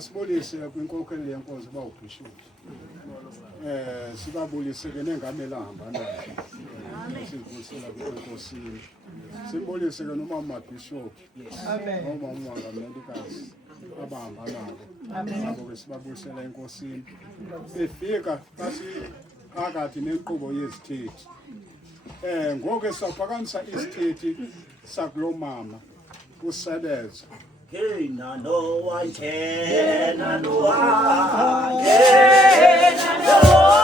Masibulise kwinkokheli yenkonzo bawubhishop. Sibabulise ke nengame lahamba nayo. Sivusela kwinkosini. Simbulise ke nomama bishop. Amen. Nomama ngamelikazi abahamba nabo. Amen. Sabo ke sibabulisela enkosini. Befika phakathi nenkqubo yezithethi. Ngoku sawuphakamisa isithethi sakulomama uSebenza. Hey, no one can, no one can, no one.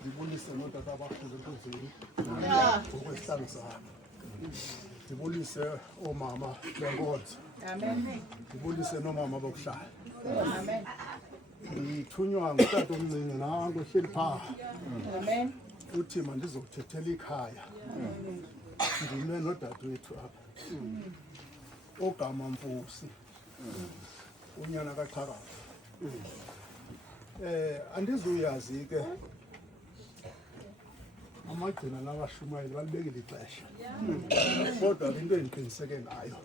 Ndibulise notata abakhulu enkundleni ngokwesihlangu sami. Ndibulise oomama benkonzo. Amen. Ndibulise noomama bokuhlala. Amen. Ngithunywa ngutata omncinci nangu ehleli phaa. Amen. Uthi mandizokuthathela ikhaya. Ndime nodadewethu apha. Ogama Mpusi. Unyana kaXhakazi. Andizuyazi ke amagcina nabashumayeli balibekile ixesha kodwa into endiqiniseke ngayo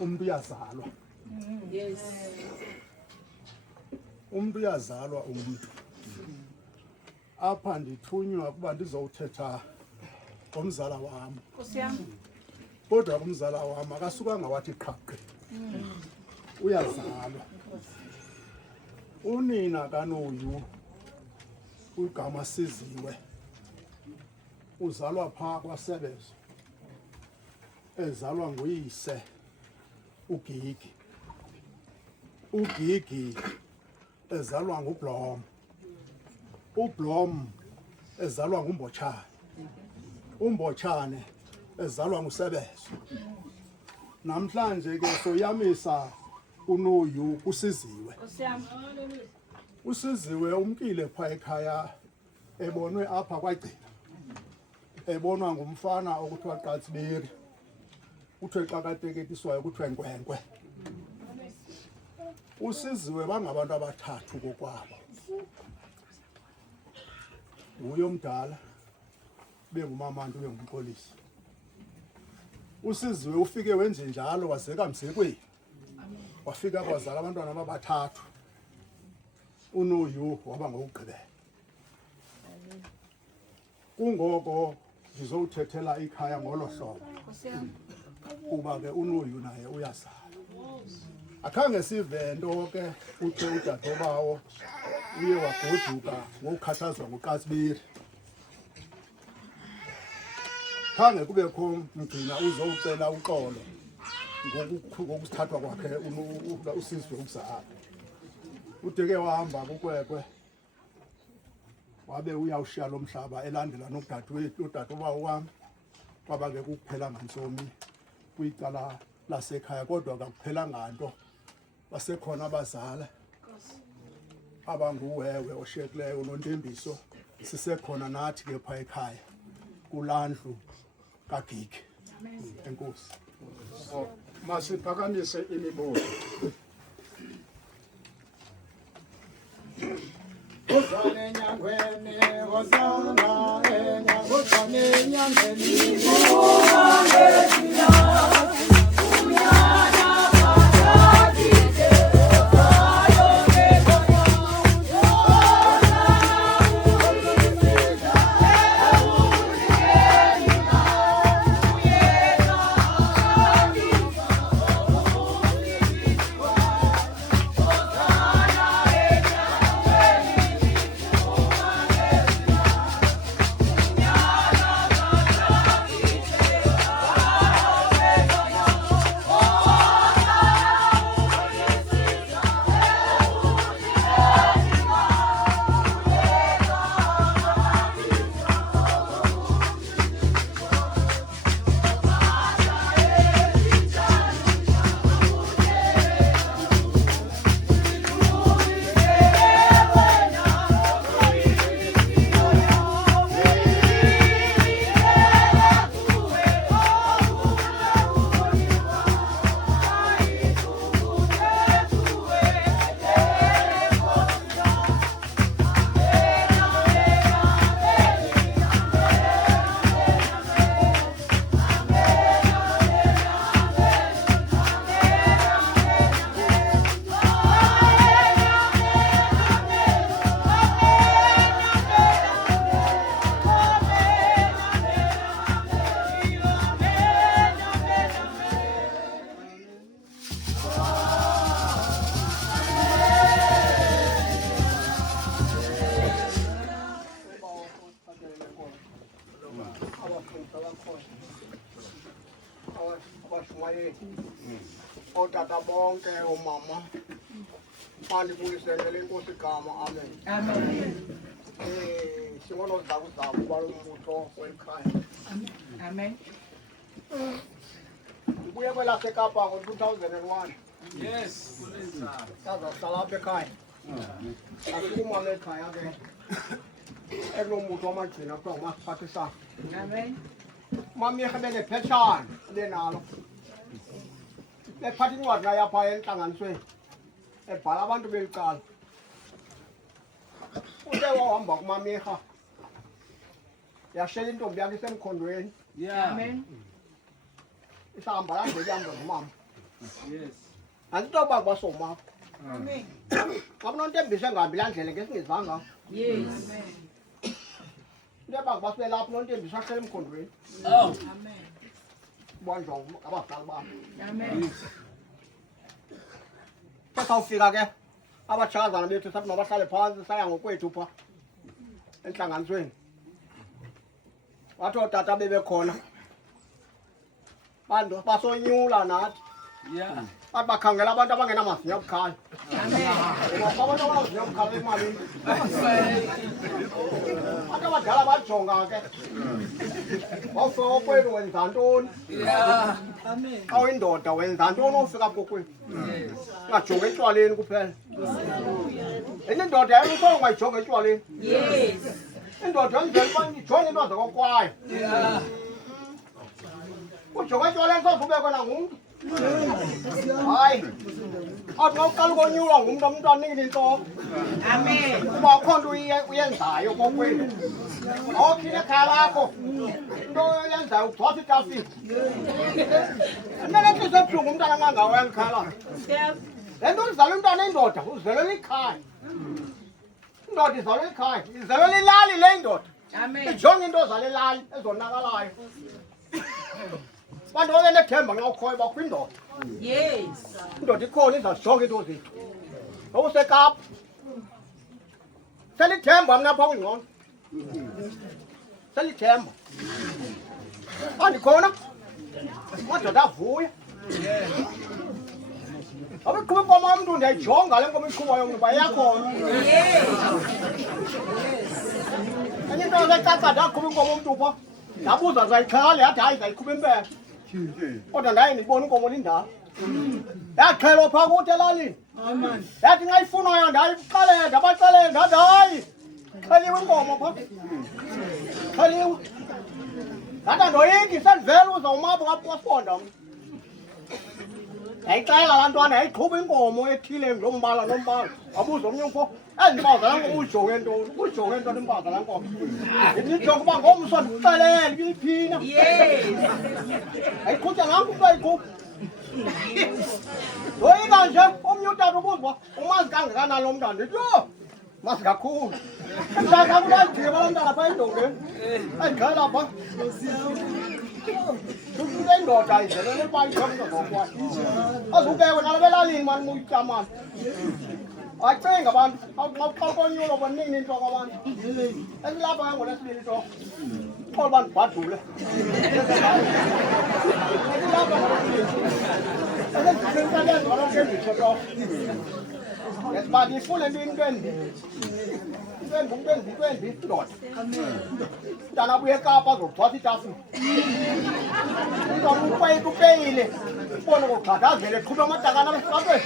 umuntu uyazalwa. Yes. Umuntu uyazalwa umuntu. Apha ndithunywa kuba ndizowuthetha ngomzala wam. Kodwa umzala wam akasukanga wathi qhaqhe. Uyazalwa. Unina kaNoyu ugama Siziwe uzalwa phaa kwaSebenza, ezalwa nguyise uGigi. uGigi ezalwa nguBlom, uBlom ezalwa nguMbotshane, uMbotshane ezalwa nguSebenza. Namhlanje ke soyamisa uNoyu kuSiziwe. uSiziwe umkile phaa ekhaya ebonwe apha kwagcina, ebonwa ngumfana okuthiwa Qatsiberi, kuthiwe xa kateketiswayo kuthiwe nkwenkwe. uSiziwe bangabantu abathathu kokwabo, nguye omdala, bengumamantu, bengumxolisi. uSiziwe ufike wenje njalo wazeka mzekweni, wafika kwazala abantwana ababathathu. uNoyu waba ngokugqibela. Kungoko ndizowuthethela ikhaya ngolo hlobo kuba ke uNoyu naye uyazala. akhange sive nto ke uthe udadewabo uye wagoduka ngokukhathazwa nguQasibiri. Khange kubekho mgcina uzowucela uxolo ngokusithathwa kwakhe usizwe ukuzala. Ude ke wahamba kukwekwe wabe uyawushiya lo mhlaba elandela nodadewethu udadewabo wami kwaba ke kuphela ngantsomi kwicala lasekhaya kodwa akuphelanga nto basekhona abazala abanguwewe oshiyekileyo uNontembiso sisekhona nathi ke pha ekhaya kulandlu kaGigi. Enkosi. Masiphakamise imibuzo. Uzane nyangweni, uzana enyangweni, uzane nyangweni. Otata bonke umama mandibuyisele inkosi igama. Amen. Amen. Singono zakuzaku balombutho welikhaya. Amen. Ndibuye kwelaseKapa ngo-2001. Yes. Sazahlala apha ekhaya. Asikumama ekhaya ke ekulombutho wamagcina kuthiwa ngumasiphathisana. Amen. Mami benephetshana benalo bephatha incwadi nayo apha entlanganisweni ebhala abantu belicala. Ude wahamba kumamirha yashela intombi yakhe isemkhondweni. Amen. Isahamba yangelihambo ngumama. Yes. Anditoba kwasomapha. Amen. Xa uNontembiso engahambi laa ndlela ngesingezanga. Yes. Into yoba basube lapho uNontembiso ahlele emkhondweni. Oh. Amen. Ubanjwa abadala babo. Amen. Sesawufika ke abatshakazana bethu sathi mabahlale phantsi saya ngokwethu pha entlanganisweni. Wathi ootata bebekhona bantu basonyula nathi. Yeah. Bathi bakhangela abantu abangenamazinyo abukhali. Amen. Abantu abanazinyo abukhali emalini. Abantu abadala bajonga ke. Wawufika kokwenu wenza ntoni? Yeah. Xa uyindoda wenza ntoni ufika kokwenu? Ungajonga etywaleni kuphela. Indoda yayisola ungayijonga etywaleni. Yes. Indoda yenzela uba ijonge into zakokwayo. Yeah. Ujonga etywaleni sozubekwa nangumntu. Hayi. Athi xa uqala ukonyulwa ngumntu umntu anikile intloko. Amen. Kuba akho nto uyenzayo kokwenu. Awuphile ekhaya lakho. Into oyenzayo ugcwasa itafile. Kumele ntliziyo ebuhlungu umntana angangahoyanga ikhaya lakho. Le nto uzalwe umntana indoda uzelwe likhaya. Indoda izalwe likhaya. Izelwe lilali le indoda. Amen. Ijonge into zale lali ezonakalayo. bantu abanethemba ngawukhoya bakwindoda Yes. indoda ikhona izazonke into zethu okusekapa selithemba mna pha kungcono selithemba andikhona madoda avuya abeqhuba inkomo yomntu ndiyayijonga le nkomo iqhubayo mntu bayakhona enye into yasecaca ndaqhuba inkomo umntu pha ndabuza zayixhela yathi hayi zayiqhuba impela kodwa ndaye ndibona inkomo lindala yaxhelwa phaa kuthi elalini yathi nxa ifunayo ndayixelela ndabaxelela ndathi hayi xheliwe inkomo pha xheliwe ndathi andoyiki sendivele uzawumapha ngaposponda mntu yayixela laa ntwana yayiqhuba inkomo ethile ngombala nombala wabuza omnye umfo ezi mpawu zalaa nkomo uyijonge ntoni uyijonge ntoni impawu zalaa nkomo ndijonge uba ngomso ndikuxelele ibiyiphina ayiqhutya nanku umntu ayiqhuba doyika nje omnye utata ubuza uba umazi kangakanani lo mntana ndithi yho mazi kakhulu mntakakuba ayijike balaa mntana phaa edongeni ayigqela pha indoda izelele phaa ijonge zokwayo azukekwe nalaba elalini mani muyitya mani acinga abantu xa konyulo banini intloko abantu esilapha ke ngolesibili intloko xolo uba ndibhadule esilapha ngolesibili enditsho esiba ndiyifune ntini into endini into endini ndoda mntana abuye ekapa azogcwasa itafile umntwana upeyile ubone kugxadazele eqhuba amatakane abesifakweni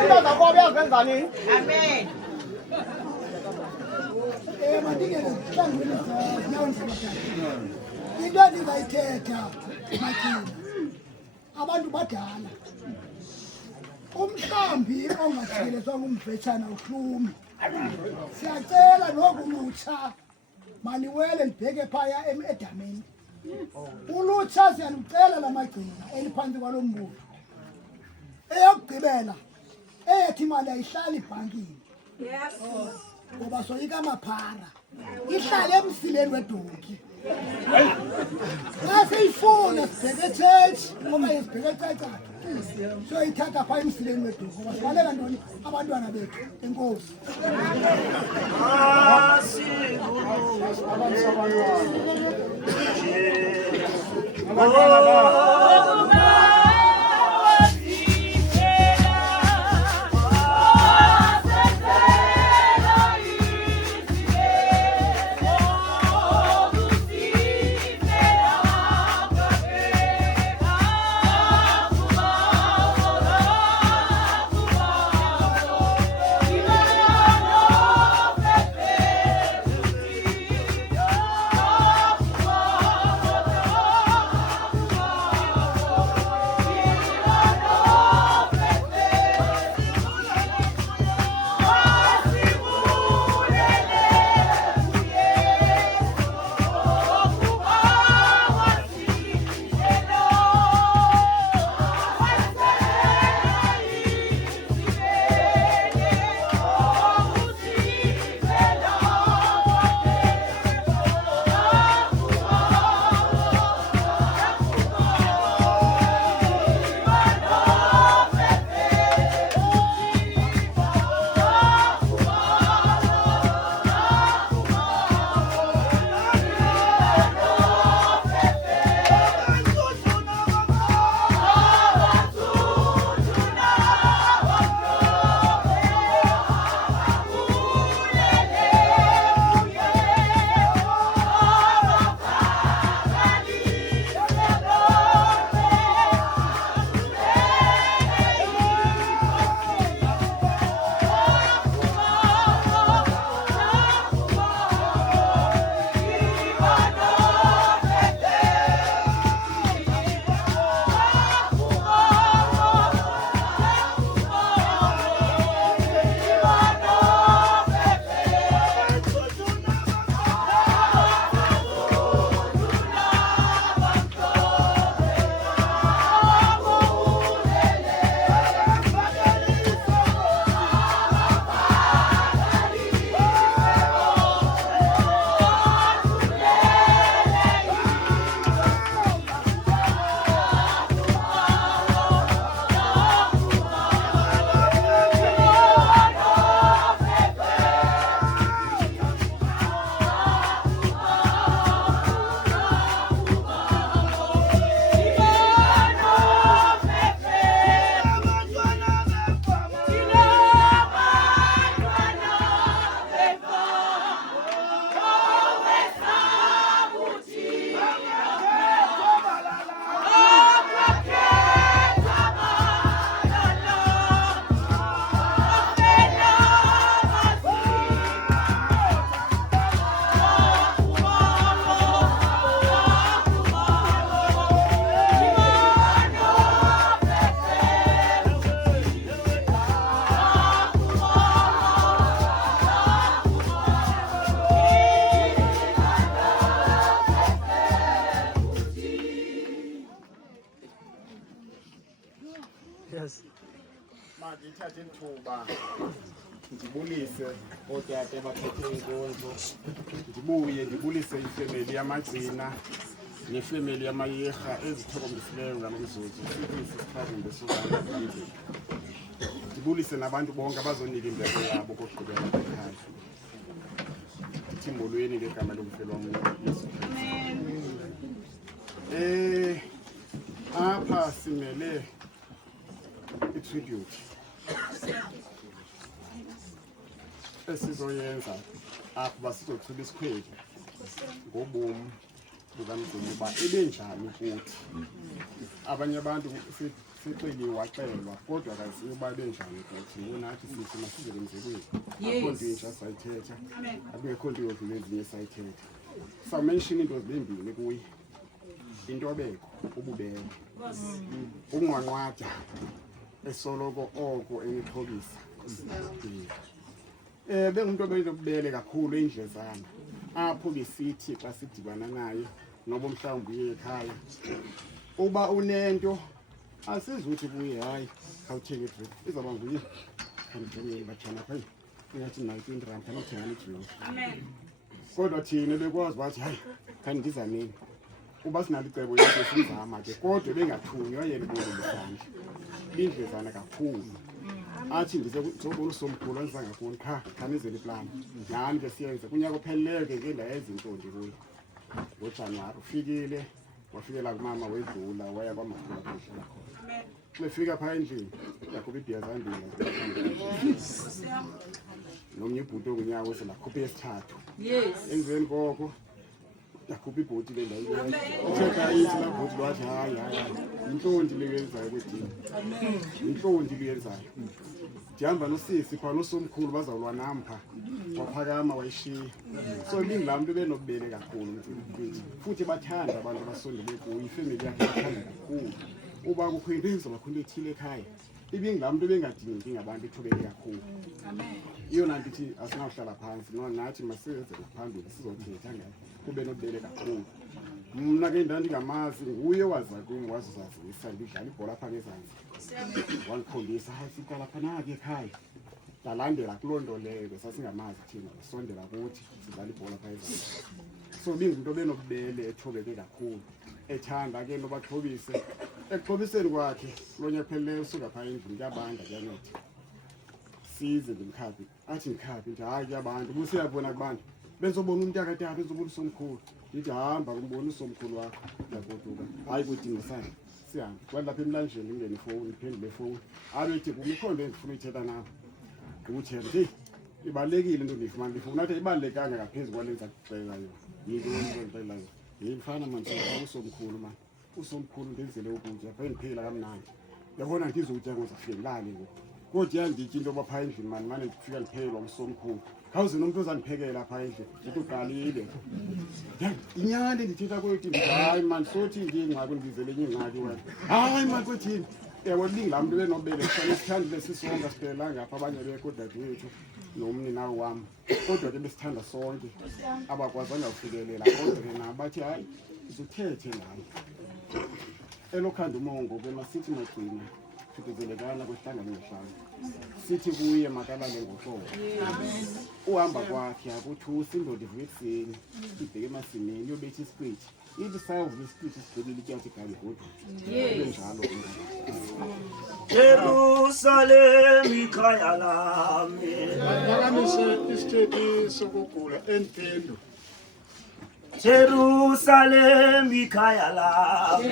into zakobe yazenza nini Amen. Mandingene zihlangwini zawo into endingayithetha makina abantu badala umhlambi ongajikelezwanga umvetshana uhlumi siyacela noku lutsha maniwele ndibheke phaya edameni ulutsha siyalucela la magcina eliphantsi kwalo mbuzo eyokugqibela eyethi imali ayihlali ibhankini ngoba soyika amaphara ihlale emsileni wedonki xa siyifuna sibheke etshetshi okanye sibheke ecacaka soyithatha phaa emsileni wedonki ngoba sibalela ntoni abantwana bethu enkosi ndibulise ootata abaphethe inkonzo, ndibuye ndibulise ifemeli yamagcina nefemeli yamayirha ezithokombisileyo ngalo mzuzu sithi sisithazimbe suzangaphambili. Ndibulise nabantu bonke abazonika imbeko yabo kokugqibela kwekhaya. Ndithi molweni ngegama lomfelo wam uYesu Kristu. Apha simele i-tribute esizoyenza apho basizothuba isikhweli ngobomi bukamgcini uba ebenjani kuthi. Abanye abantu sixeliwe waxelwa kodwa akaziyo uba ebenjani kuthi. Nathi sithi masizele emzekweni akho nto intsha sayithetha, akungekho nto yodlula ezinye sayithetha. Sawumenshini into zimbini kuye: intobeko, ububele, ukunqwanqwada esoloko oko enixhobisa. Bengumntu obubele kakhulu endlezana apho besithi xa sidibana naye noba mhlawumbi uye ekhaya uba unento asizuthi kuye hayi khawuthenge idrink, izawuba nguye khandijongeni batshana phayi ingathi nayo 20 rand khanothenga idrink. Kodwa thina bekwazi bathi hayi khandizameni uba sinalo icebo yonke sizama ke kodwa bengathunywa yena bolisandla indlezana kakhulu. Athi ndizobona usomkhulu andizangakuni khanizele iplani nani ke siyenze kunyaka ophelileyo ke ndayenza intombi kuyo ngoJanuwari. Ufikile wafikela kumama wedlula waya kwamakhulu akhona. Befika phaa endlini yakhupha ibhiya zambili nomnye ibhuti ongunyawo selakhupha esithathu. Emveni koko yakhupha ibhoti le ndayibeka uthetha ithi laa bhoti lwathi hayi yintlonti le yenzayo kwedini, yintlonti le yenzayo. Ndihamba nosisi phaa nosomkhulu bazawulwa nam phaa waphakama wayishiya. So laa mntu benobubele kakhulu mntu futhi bathanda abantu abasondele kuyo, ifemeli yakhe bathanda kakhulu. Uba kukho into ezizawubakho into ethile ekhaya ibingulaa mntu bengadingi ngabantu ethobeke kakhulu. Iyona nto ithi asinawuhlala phantsi nathi masiyenze ngaphambili sizothetha ngayo kube nobubele kakhulu. Mna ke ndandingamazi nguye waza kum wazazisa ndidlala ibhola apha ngezantsi wandikhombisa hayi siqala phana ke ekhaya ndalandela kuloo nto leyo sasingamazi thina sondela kuthi sidlala ibhola apha ezantsi. So bingumntu benobubele ethobeke kakhulu ethanda ke into baxhobise. Ekuxhobiseni kwakhe kulo nyaka phelileyo usuka phaa endlini kuyabanda kuyanetha size ndimkhaphe athi ndikhaphe nje hayi kuyabantu busiyabona kubantu benzobona umntakatata benzobona usomkhulu ndithi hamba kumbona usomkhulu wakho yagoduka hayi kudingisana sihambe kwathi lapha emlanjeni ingene ifowuni iphendule ifowuni abethi kumikho nto endifuna uyithetha nawe ndikutshela nje ibalulekile into ndiyifumana ndifuna athi ibalulekanga ngaphezu kwalenza kuxela yona yinto yonixela yona yimfana manje usomkhulu manje usomkhulu ndenzele ukutya pha endiphila kamnandi yabona ndizotya ngozafike ndilale ngoku kodwa yanditya into yoba phaa endlini mani ndifika ndiphelelwa ngusomkhulu khawuze nomntu ozandiphekela phaa endlini ndithi uqalile inyani ndithetha kweti hayi mani sothi ndiyingxaki ndizele enye ingxaki wena hayi mani kwethini ewe lingulaa mntu benobele kufanele sithandile sisonke siphelela ngapha abanye bekho dadewethu nomninawo wam kodwa ke besithanda sonke abakwazanga ufikelela kodwa ke nabo bathi hayi izuthethe ngayo elokhanda umongo ke masithi magcina thukuzelekana kwehlangano yehlanga sithi kuye makalale ngohlobo uhamba kwakhe akuthusi indoda ivuka ekuseni ibheke emasimini yobetha isiprithi ithi sawuvuka isiprithi sigqibile ityathi gari kodwa njalo Jerusalem ikhaya lami. Phakamise isitethi sokugula entendo. Jerusalem ikhaya lami.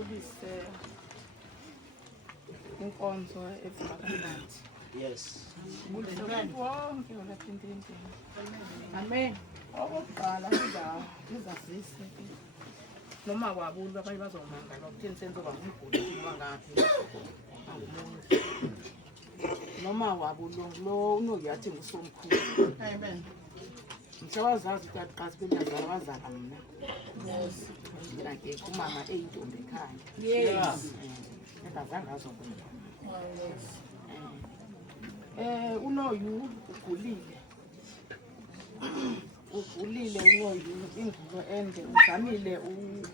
ubise inkonzo evuma kamnandi. Yes. Ubulise umuntu wonke olapha ententeni. Amen. Okokuqala izazise noma wabulu abanye bazomangala ukuthini senzo kwangumguli noma ngaphi. Noma wabulu lo unoyathi ngusomkhulu. Amen. Msewazazi ukuthi qasi bengazala wazala mina. Yes. Mina ke kumama eyintombi ekhaya. Yes. Engazange azokwenza. Yes. Unoyu ugulile. Ugulile unoyu ingulo ende uzamile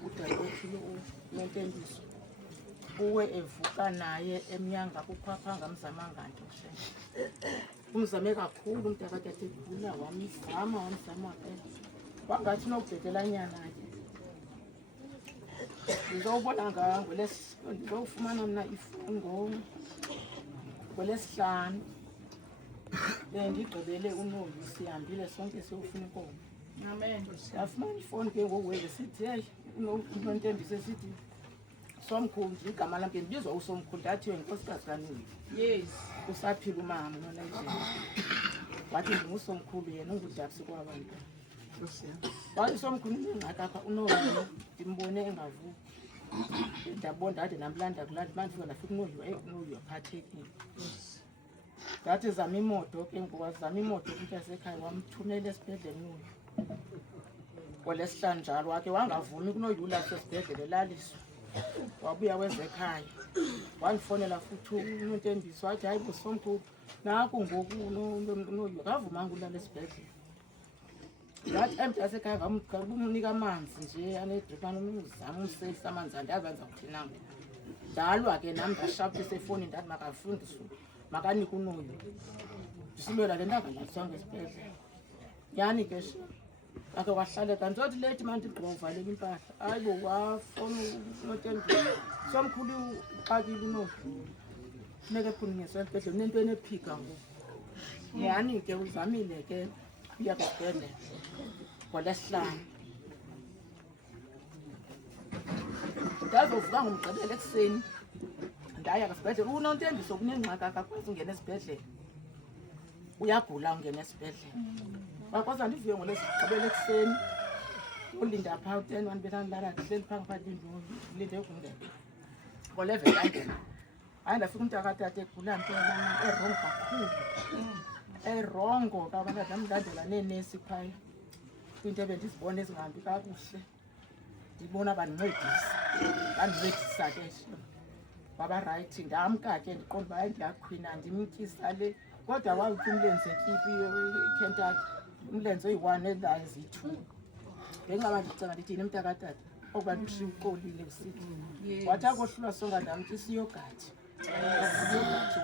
udadewethu uNontembiso. Uwe evuka naye emnyanga kukhwaphanga mzamanga nto nje. Umzame kakhulu umntakade egula wamzama ke. Wangathi nokubhedela nyana ke. Ngizobona ngizofumana mina ifoni ngolesihlanu. Ndigqibele unoyu sihambile sonke siyofuna inkomo. Amen. Yafumana ifoni ke ngokuwele sithi hey uNontembiso sithi somkhulu nje igama lami ngibizwa usomkhulu ndathi inkosikazi kaNoni. Yes. Usaphila umama nona nje. Wathi ngusomkhulu yena ungudabisi kwabantu. Wathi somkhulu ngingakapha unoyu ndimbone engavuki. Ndabona ade namlanda kulanda manje nafika unoyu aphathekile. Ngathi zama imoto ke ngowazama imoto ukuthi asekhaya wamthumela esibhedlela unoyu. Ngolesihlanu njalo wake wangavumi kunoyula sesibhedlela laliswa. Wabuya wezekhaya wangifonela futhi uNontembiso wathi hayi busomkhulu nakho ngoku unoyu akavumanga ulala esibhedlela. Ngathi emntasekhaya ngamnika amanzi nje anedripana umzama umselisa amanzi andazenza ukuthina. Dalwa ke nami ngashapisa efoni ndathi makafundiswe makanike unoyu. Ndisilwela le ndaba ngisonge esibhedlela. Yani ke ake wahlale kanti othi late manje ngivaleka impahla. Hayibo wafona uNontembiso. Somkhulu uqakile unoyu. Funeke phunyiselwe esibhedlela unento enephika ngoku. Yani ke uzamile ke uya esibhedlela. Ngolesihlanu. Ndazovuka ngomgqibelo ekuseni. Ndaya esibhedlela uNontembiso kunengxaki akakwazi ungena esibhedlela. Uyagula ungena esibhedlela. Bakwazi ndivuye ngolesihlanu ekuseni. Ulinda pha u10 wanibelana kuhleli phansi phadindlu ulinde ukungena. Ngo11 kangena. Hayi ndafika umntakatata egula mpela erongo kakhulu. Erongo kabana ndamlandela nenesi phaya. Into ebendizibona ezingambi kakuhle. Ndibona bandincedisa ke. Baba right ngamka ke ndiqonda baye ndiyakhwina ndimtyisa le kodwa wathi umlenze ekipi eKentucky umlenze oyi1 elazi2 ngengaba ndicinga ndithini umntakatata okuba ndishiya uqolile usithi wathi akohlulwa songa ndamtyisa iyogathi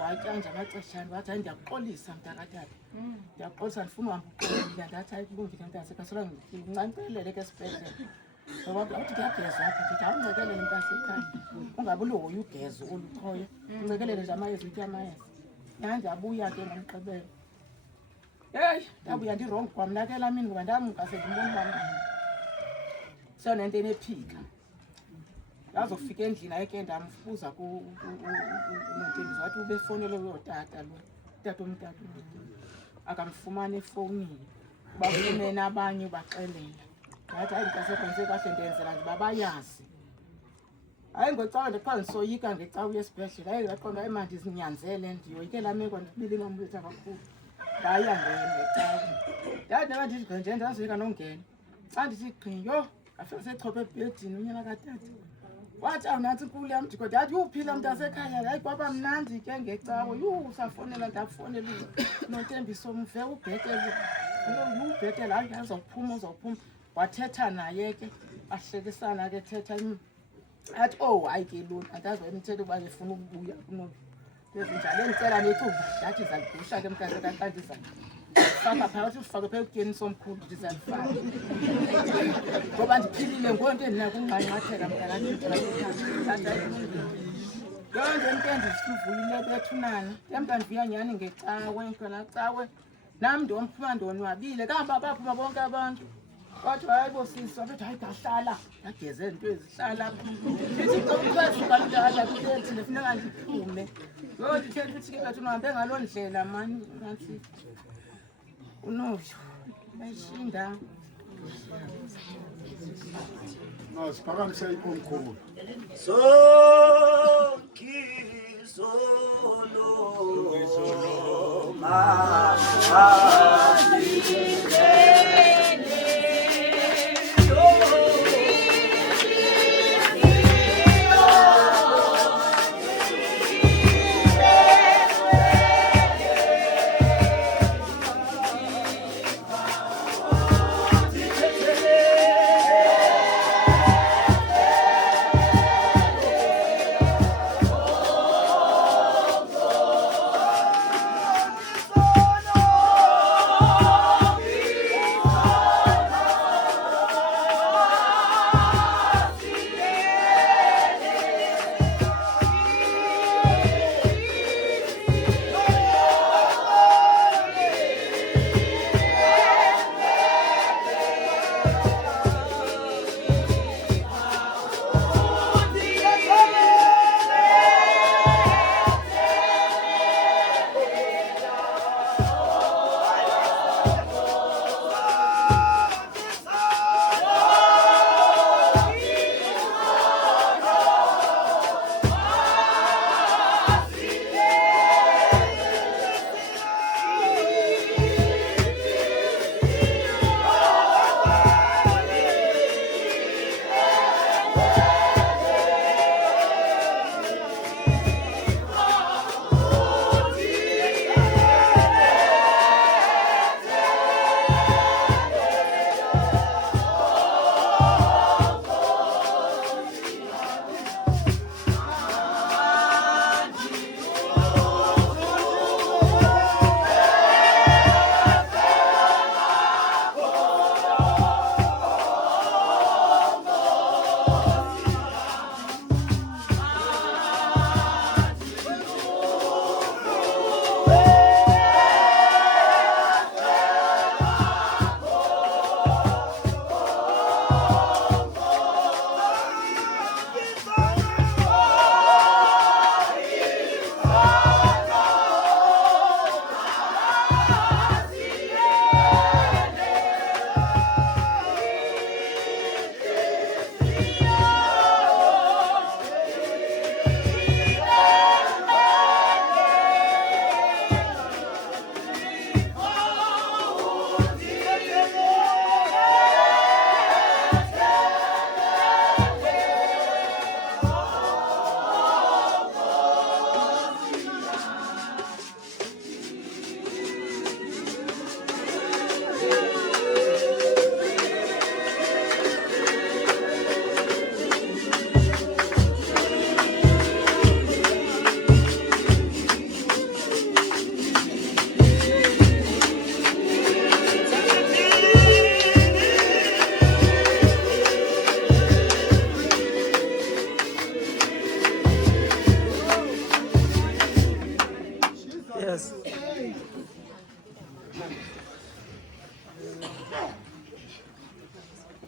watya nje amaxeshana wathi hayi ndiyakuxolisa mntakatata ndiyakuxolisa ndifuna uhamba uqolile ndathi hayi kulungile mntasekhaya ngincancelele ke esibhedlela. Ngoba uthi ngiyageza apha ndithi awuncekelele mntasekhaya ungabe ulohoya ugezo olukhoyo uncekelele nje amayeza utya amayeza. Ndandiyabuya ke ngomgqibelo. Hey ndabuya ndirongo kwamnakela mina ngoba ndamngase ndimbona ubana sonento enephika. Yazofika endlini ayeke ndamfuza kuNontembiso wathi ubefonele uyotata lo tata omtata akamfumana efowunini bafumene abanye baxelela. Ngathi hayi mntasekhaya kahle ndenzela nje babayazi. Hayi ngocawa ndiqala ndisoyika ngecawa yesibhedlela. Hayi ngaqonda hayi manje zinyanzele ndiyoyikela meko ndibili ngambetha kakhulu. Ngaya ngecawa. Ndathi naba ndithi nje ndazika nongena. Xa ndithi qhiyo afike sechophe ebhedini unyana katata. Wathi awunansi inkulu yam ndiko ndathi uphila mntasekhaya hayi kwaba mnandi ke ngecawa. Usafonela ndafonela uNontembiso umve ubhetele. Ubhetele hayi uzophuma. Wathetha naye ke ahlekisana ke thetha athi hayi ke lo andazi wemthetho uba ngifuna ukubuya kunoku. Lezinjalo ngicela nethi ndathi zalibhusha ke mntasekhaya kanti faka phakathi ufake phela ukutyeni somkhulu ndizalifaka. Ngoba ndiphilile ngonto endinako unganqatheka mntakatata. Yonke into endisivuyile bethunana. Emnta ndivuya nyani ngecawe phela cawe. Nami ndomphuma ndonwabile. Kambe baphuma bonke abantu. wathi hayibo sisi wabethi hayi bahlala ageze into ezihlala ithi ngokusuka ndala kulethi nefuneka ngiphume yothi thela ukuthi ke bathi uhambe ngalondlela mani ngathi unovyo bayishinda No, siphakamise ikomkhulu.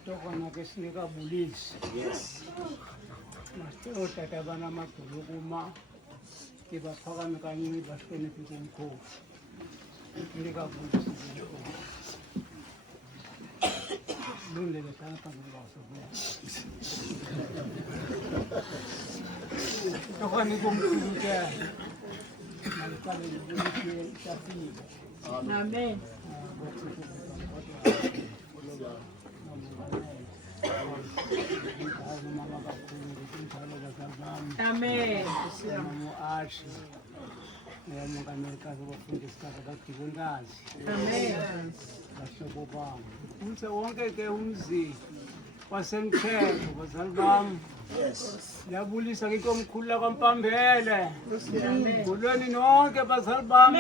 Tokona ke singekabulisi. Yes. Masicela otata banamagulu kuma ke baphakame kanye bahloniphe kumkhosi. Singekabulisi lokho. Lundele sana phambi kwaso. Tokona kumkhulu ke. Maliqale libulise isafika. Amen. Amen. Amen. Bahlobo bam. Umse wonke ke umzi wasemthetho bazali bam. Yes. Yabulisa ke komkhulu la kwaMpambele. Ngolweni nonke bazali bam.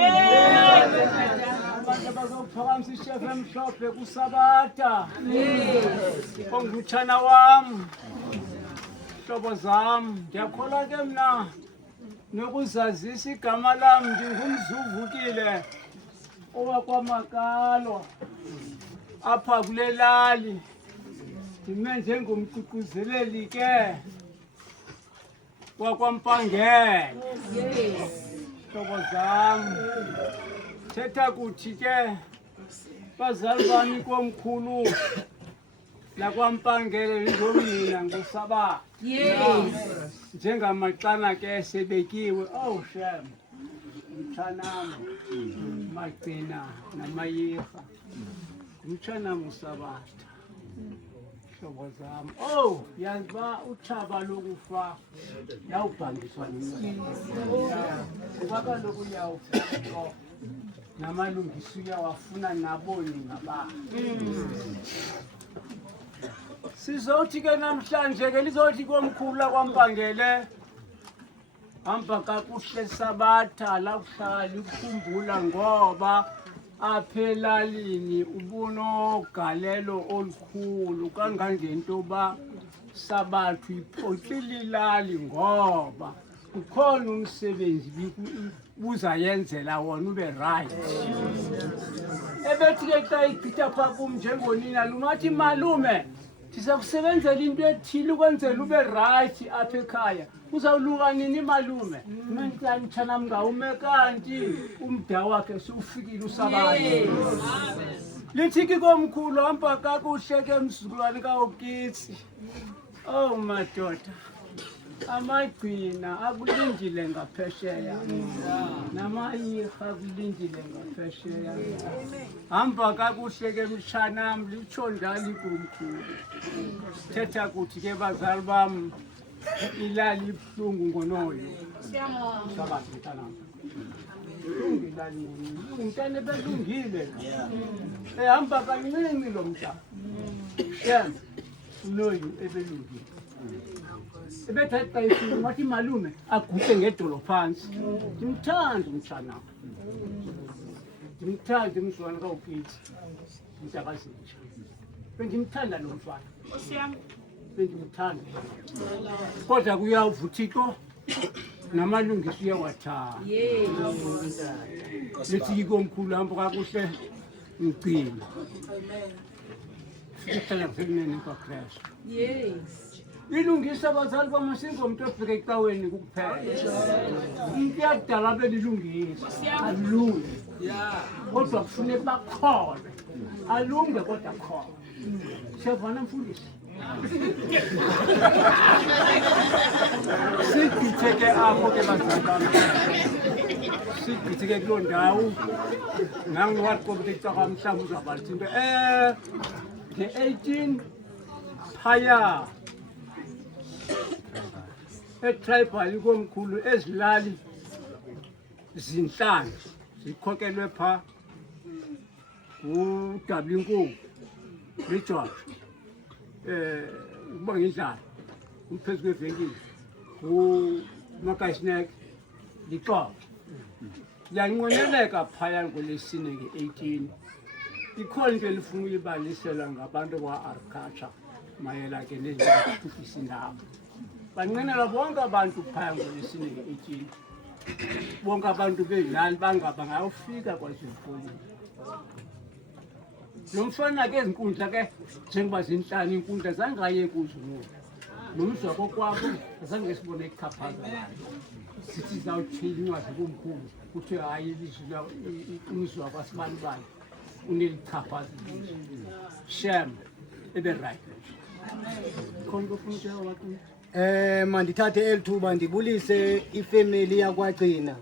Abantu bazophakamisa ishefu emhlophe kuSabatha. Ongutshana wam. Hlobo zam, ndiyakholwa ke mna nokuzazisa igama lam ndingumzuvukile owakwaMakalwa. apha kule lali ndime njengomququzeleli ke wakwaMpangele. Hlobo zam, thetha kuthi ke bazali bami komkhulu lakwaMpangele lizomina ngosaba. Njengamaxana ke sebekiwe. Oh Shem, mthanam, Magcina namayirha, mthanam uSabatha. Hlobo zam, oh yazi uba utshaba lokufa yawubhangiswa kuba kaloku uyawufa namalungisi uyawafuna naboni ngaba. Sizothi ke namhlanje ke lizothi komkhulu lakwaMpangele hamba kakuhle Sabatha lakuhlala likhumbula ngoba apha elalini ubunogalelo olukhulu kangangento ba Sabatha iphoxile ilali ngoba ukhona umsebenzi uzayenzela wona ube right. Ebethi ke xa igqitha phaa kum njengonina lumathi malume ndiza kusebenzela into ethile ukwenzela ube right apha ekhaya. Uzawuluka nini malume? Mntana mngawume kanti umda wakhe siwufikile uSabatha. Lithi ke komkhulu hamba kakuhle ke mzukulwane kaOkitsi. Oh madoda, amagcina akulindile ngaphesheya namayirha akulindile ngaphesheya. Hamba kakuhle ke mtshanam, litsho njalo ikomkhulu. Thetha kuthi ke bazali bam ilali ibuhlungu ngonoyo. Sabatha mntanam, ibuhlungu ilali ngonoyo. Umntana ebelungile ehamba kancinci lo mntana. Shem, unoyo ebelungile. Ebethathi xa efika wathi malume aguqe ngedolo phantsi. Ndimthanda umtshana, ndimthanda umzwana kaOkitsi mntakazintsha. Bendimthanda lo mfana, bendimthanda, kodwa kuyawuvuthwa ixo namalungisi uyawathanda. Lithi ikomkhulu hamba kakuhle Mgcina, fika kusekunene kwaKristu. Ilungisa abazali bam, singomntu ofika ecaweni kukuphela. Into yadala belilungisa alunge, kodwa kufuneka bakhole. Alunge kodwa khona. Siyavana mfundisi? Sigqithe ke apho ke bazali bam, sigqithe ke kuloo ndawo. Nangiwathi kompyuta kamhlawumbi uzawubalithi into nge-18 phaya etribal ikomkhulu ezilali zinhlanu zikhokelwe phaa nguW Nkungu noJoshua, ukuba ngindlala umphezu kwevenkile nguMakashinek Lixoxa. Yanqweneleka phaya ngoLwesine nge-18. Ikhona into elifuna uyibalisela ngabantu kwa-agriculture mayela ke nezokuthuthukisa indawo. Banqwenela bonke abantu phaya ngoLwesine nge-18. Bonke abantu belali bangayofika kwaZimfoni. Lo mfana ke ezinkundla ke njengoba zinhlanu inkundla zangaye kuzo ngoku. Nomzwa kokwabo azange sibone ichaphaza. Sithi zawuthini incwadi komkhulu kuthi hayi umzwa kwasibanibani unelichaphaza. Shem ebe right. Khona kufuneka wathi mandithathe elithuba ndibulise ifemeli yakwaGcina,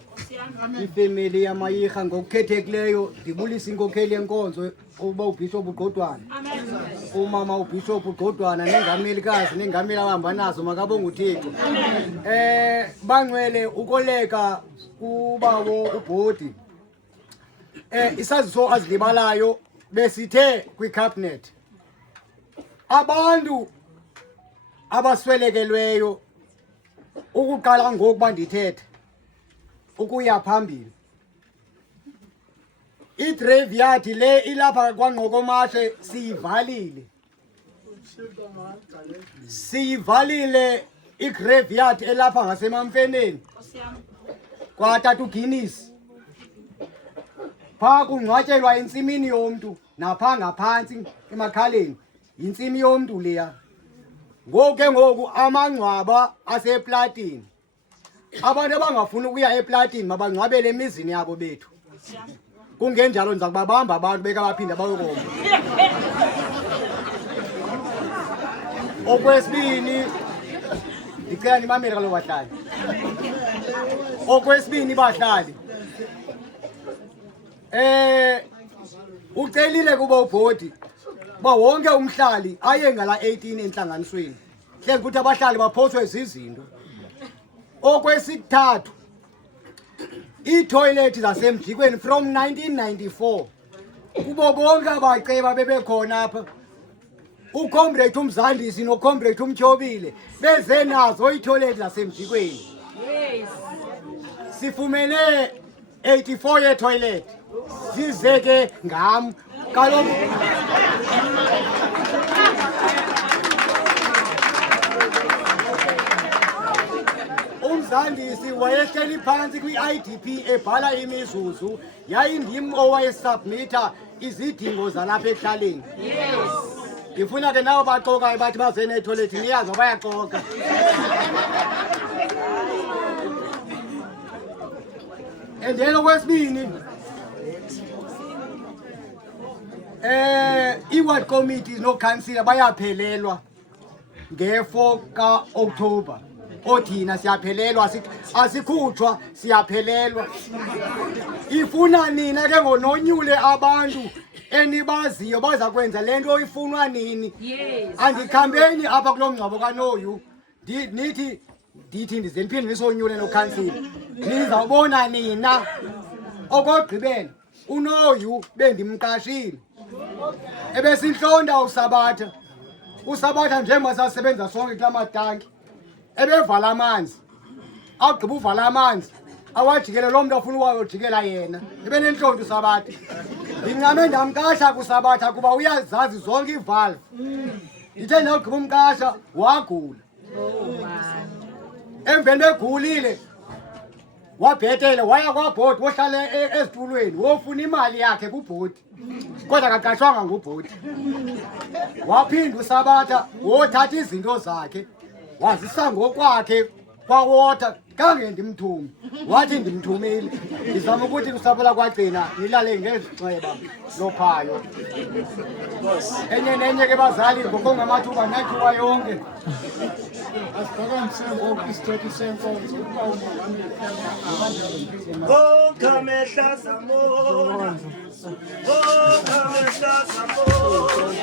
ifemeli yamayirha ngokukhethekileyo. Ndibulise inkokheli yenkonzo uba uBishop Gqodwana, umama uBishop Gqodwana, nengamelikazi nengameli ahamba nazo makabonge uThixo. Bangcwele ukoleka kubawo ubhodi. Isaziso azilibalayo besithe kwicabinet abantu abaswelekelweyo ukuqala ngokuba ndithethe ukuya phambili. I-graveyard le ilapha kwaNgqokomashe siyivalile i-graveyard elapha ngaseMamfeneni kwaTata uGuinness. Phaa kungcwatyelwa entsimini yomntu napha ngaphansi emakhaleni intsimi yomuntu leya. Ngoku amangcwaba aseplatini. Abantu abangafuni ukuya eplatini mabangcwabele emizini yabo bethu. Kungenjalo niza kubabamba abantu beka baphinda bayokoma. Okwesibini ndicela nimamele kaloku bahlali. Okwesibini bahlali. Ucelile kuba ubhodi ba wonke umhlali aye ngala 18 entlanganisweni. Hle ukuthi abahlali baphoswe zizinto. Okwesithathu iitoilet zasemjikweni from 1994 kubo bonke abaceba bebekhona apha. Ucomrade uMzandisi noComrade uMtyobile beze nazo iitoilet zasemjikweni. Yes. Sifumene 84 ye toilet. Zizeke ngam kaloku uMzandisi wayehleli phansi kwi-IDP ebhala imizuzu yayindim owayesubmitha izidingo zalapha ekuhlaleni. Yes. Ndifuna ke nawo baxokayo bathi baze neethoyilethi niyazi bayaxoka. And then okwesibini i-ward committees no councillor bayaphelelwa nge-4 ka-October. Othina siyaphelelwa asikhutshwa siyaphelelwa. Ifuna nina ke ngononyule abantu enibaziyo baza kwenza lento ifunwa nini. Andikhambeni apha kulo mngcwabo kaNoyu ndithi ndize ndiphinde nisonyule no-councillor. Nizawubona nina. Okogqibela uNoyu bendimqashile ebesintlonta uSabatha. uSabatha njengoba sasebenza sonke kula matanki ebevala amanzi agqiba uvala amanzi awajikele lo muntu afuna ukuyojikela yena ebenentlonta uSabatha. Ndingame ndamkasha kuSabatha kuba uyazazi zonke ivalve. Ndithe ndagqiba umkasha wagula. Emveni begulile wabhetele waya kwabhodi wohlala ezitulweni wofuna imali yakhe kubhodi kodwa akaqashwanga ngubhodi. Waphinda uSabatha wothatha izinto zakhe wazisa ngokwakhe kwawota kange ndimthumi. Wathi ndimthumile ndizama ukuthi kusaphala kwagcina nilale ngezinxeba lophayo. Enye nenye ke bazali ngokongamathuba nathuba yonke. Asiphakamise ngoku isithethe senkonzo ukuba umongameli Oh, kamehla zamona. Oh, kamehla zamona.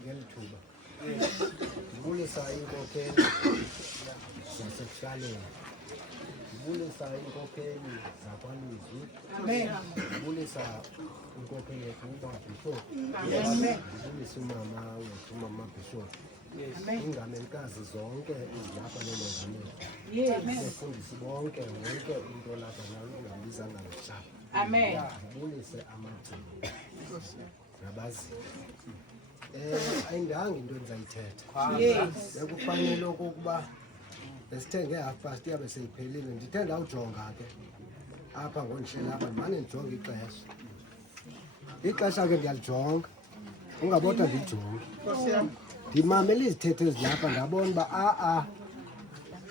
ngeli thuba. Ndibulisa iinkokheli zasekuhlaleni. Ndibulisa iinkokheli zakwaLuzwi. Ndibulisa inkokheli yethu uMabhishophu. Ndibulisa umama wethu uMama Bhishophu. Iingamekazi zonke ezilapha nomongameli. Abafundisi bonke wonke into lapha nangambizanga ngohlala. Ndibulise amagcini nabazimu. Ayindanga into endizayithetha. Bekufanele okokuba besithe nge-half past yabe seyiphelile. Ndithe ndawujonga ke apha ngondishela apha ndimane ndijonge ixesha. Ixesha ke ndiyalijonga, ungabodwa ndilijonge. Ndimamela izithethe ezilapha ndabona uba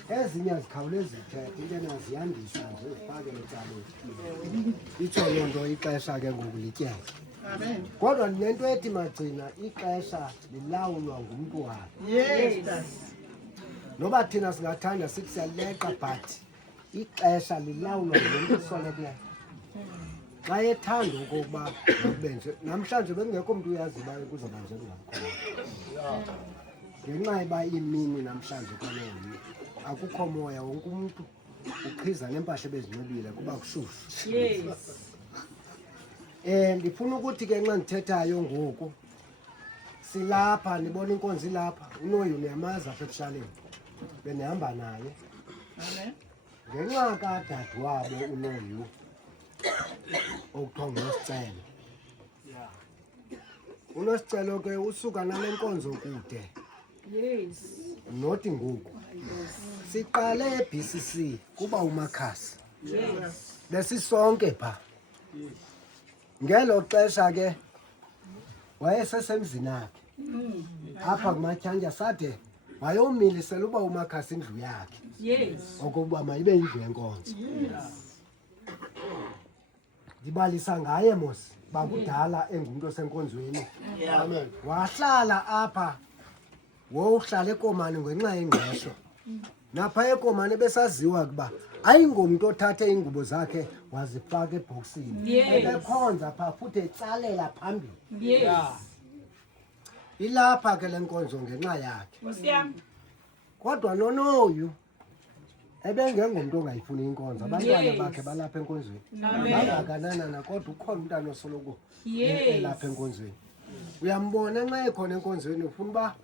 ezinye azikhawulezi zithethe, intena ziyandisa nje zifakele ecaleni. Itsho loo nto ixesha ke ngoku lityele. Kodwa ndinento ethi magcina ixesha lilawulwa ngumntu wakhe. Noba thina singathanda sithi siyaleqa but ixesha lilawulwa ngumntu osolekileyo. Xa ethanda okokuba makube nje, namhlanje bekungekho mntu uyazi uba kuzoba nje kungakhona. Ngenxa yoba imini namhlanje kwaleyo akukho moya, wonke umntu uqhiza neempahla ebezinxibile kuba kushushu. Ndifuna ukuthi ke nxa ndithethayo ngoku silapha, nibona inkonzo ilapha, uNoyu niyamazi apha ekuhlaleni, benihamba naye. Ngenxa kadade wabo uNoyu okuthiwa nguNosicelo. uNosicelo ke usuka nale nkonzo kude. Noti ngoku siqale eBCC kuba uMakhasi. Besisonke pha. Ngelo xesha ke wayesesemzini akhe apha kumatyanja, sade wayomilisela uba uMakhasi indlu yakhe okokuba mayibe yindlu yenkonzo. Ndibalisa ngaye mos bakudala engumntu osenkonzweni. Wahlala apha wohlala eKomani ngenxa yengqesho. Napha eKomani besaziwa ukuba ayingomntu othathe iingubo zakhe wazifaka ebhokisini. Ebekhonza phaa futhi etsalela phambili. Ilapha ke le nkonzo ngenxa yakhe. Kodwa noNoyu ebengengomntu ongayifuni inkonzo. Abantwana bakhe balapha enkonzweni. Bangakananana kodwa ukhona umntana osoloko elapha enkonzweni. Uyambona nxa ekhona enkonzweni ufuna uba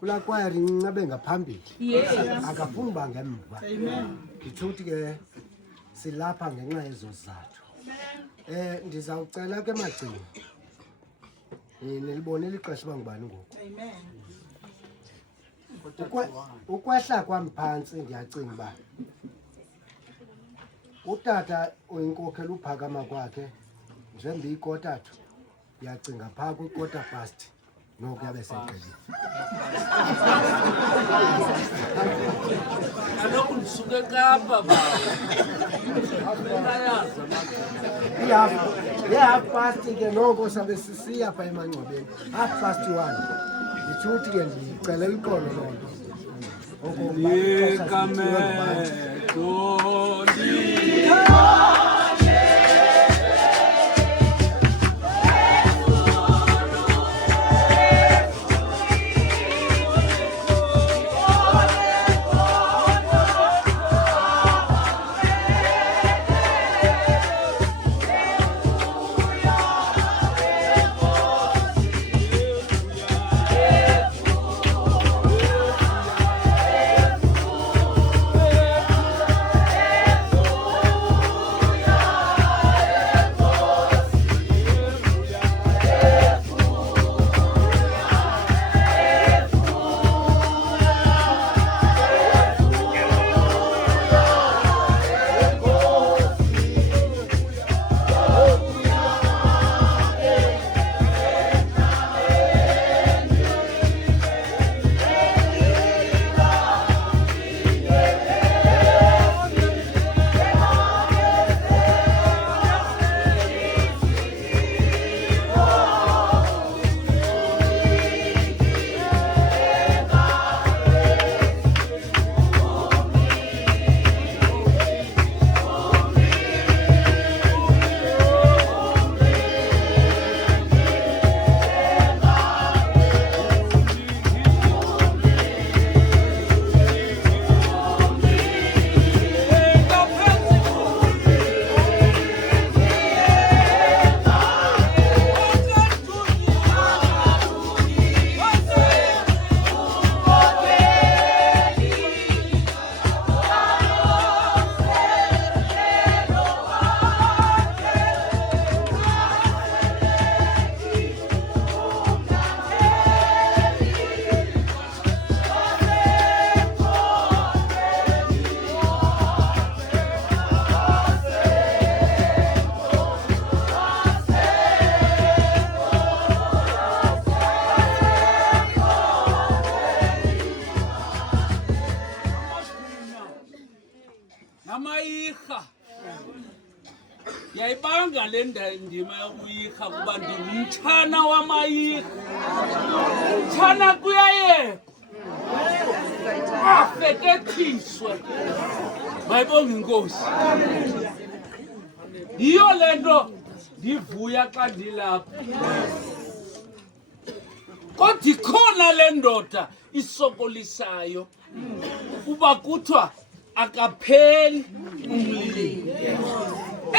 kulaa kwayari incinci abe ngaphambili. Akafuni uba ngemva. Nditsho ukuthi ke silapha ngenxa yezo zizathu. Ndizawucela ke Magcini, nilibonile ixesha uba ngubani ngoku. Ukwehla kwam phantsi ndiyacinga uba utata oyinkokheli uphakama kwakhe njengoba iyikotathu, ndiyacinga phaa kwi-quarter past noku yabe segqibile. Kaloku ndisuke Kapa bawo. Nge-half past ke noko sabe sisiya phaa emangcwabeni, 1:30. Nditsho ukuthi ke ndiyicelela iqolo loo nto. nale ndima yokuyikha kuba ndingumtshana wamayikha. Mtshana kuyayekwa afekethiswe. Mayibonge inkosi. Yiyo le nto ndivuya xa ndilapha. Kodwa ikhona le ndoda isokolisayo kuba kuthiwa akapheli umlilo.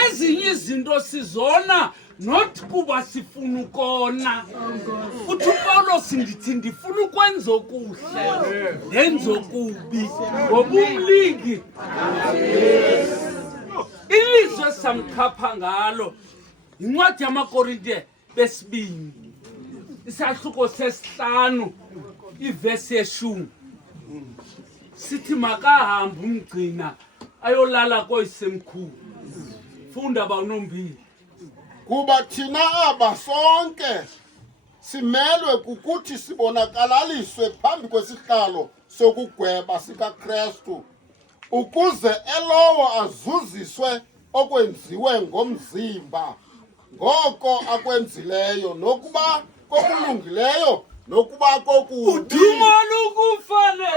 Ezinye izinto sizona not kuba sifuna ukona. Uthi uPawulos ndithi ndifuna ukwenza okuhle ndenze okubi ngoba umlingi. Ilizwe samkhapha ngalo yincwadi yamaKorinte besibini isahluko sesihlanu ivesi ye-10 sithi makahambe umgcina ayolala koyisemkhulu. Funda bawunombili. Kuba thina aba sonke simelwe kukuthi sibonakalaliswe phambi kwesihlalo sokugweba sikaKristu ukuze elowo azuziswe okwenziwe ngomzimba ngoko akwenzileyo nokuba kokulungileyo nokuba kokubi. Udumo lukufanele.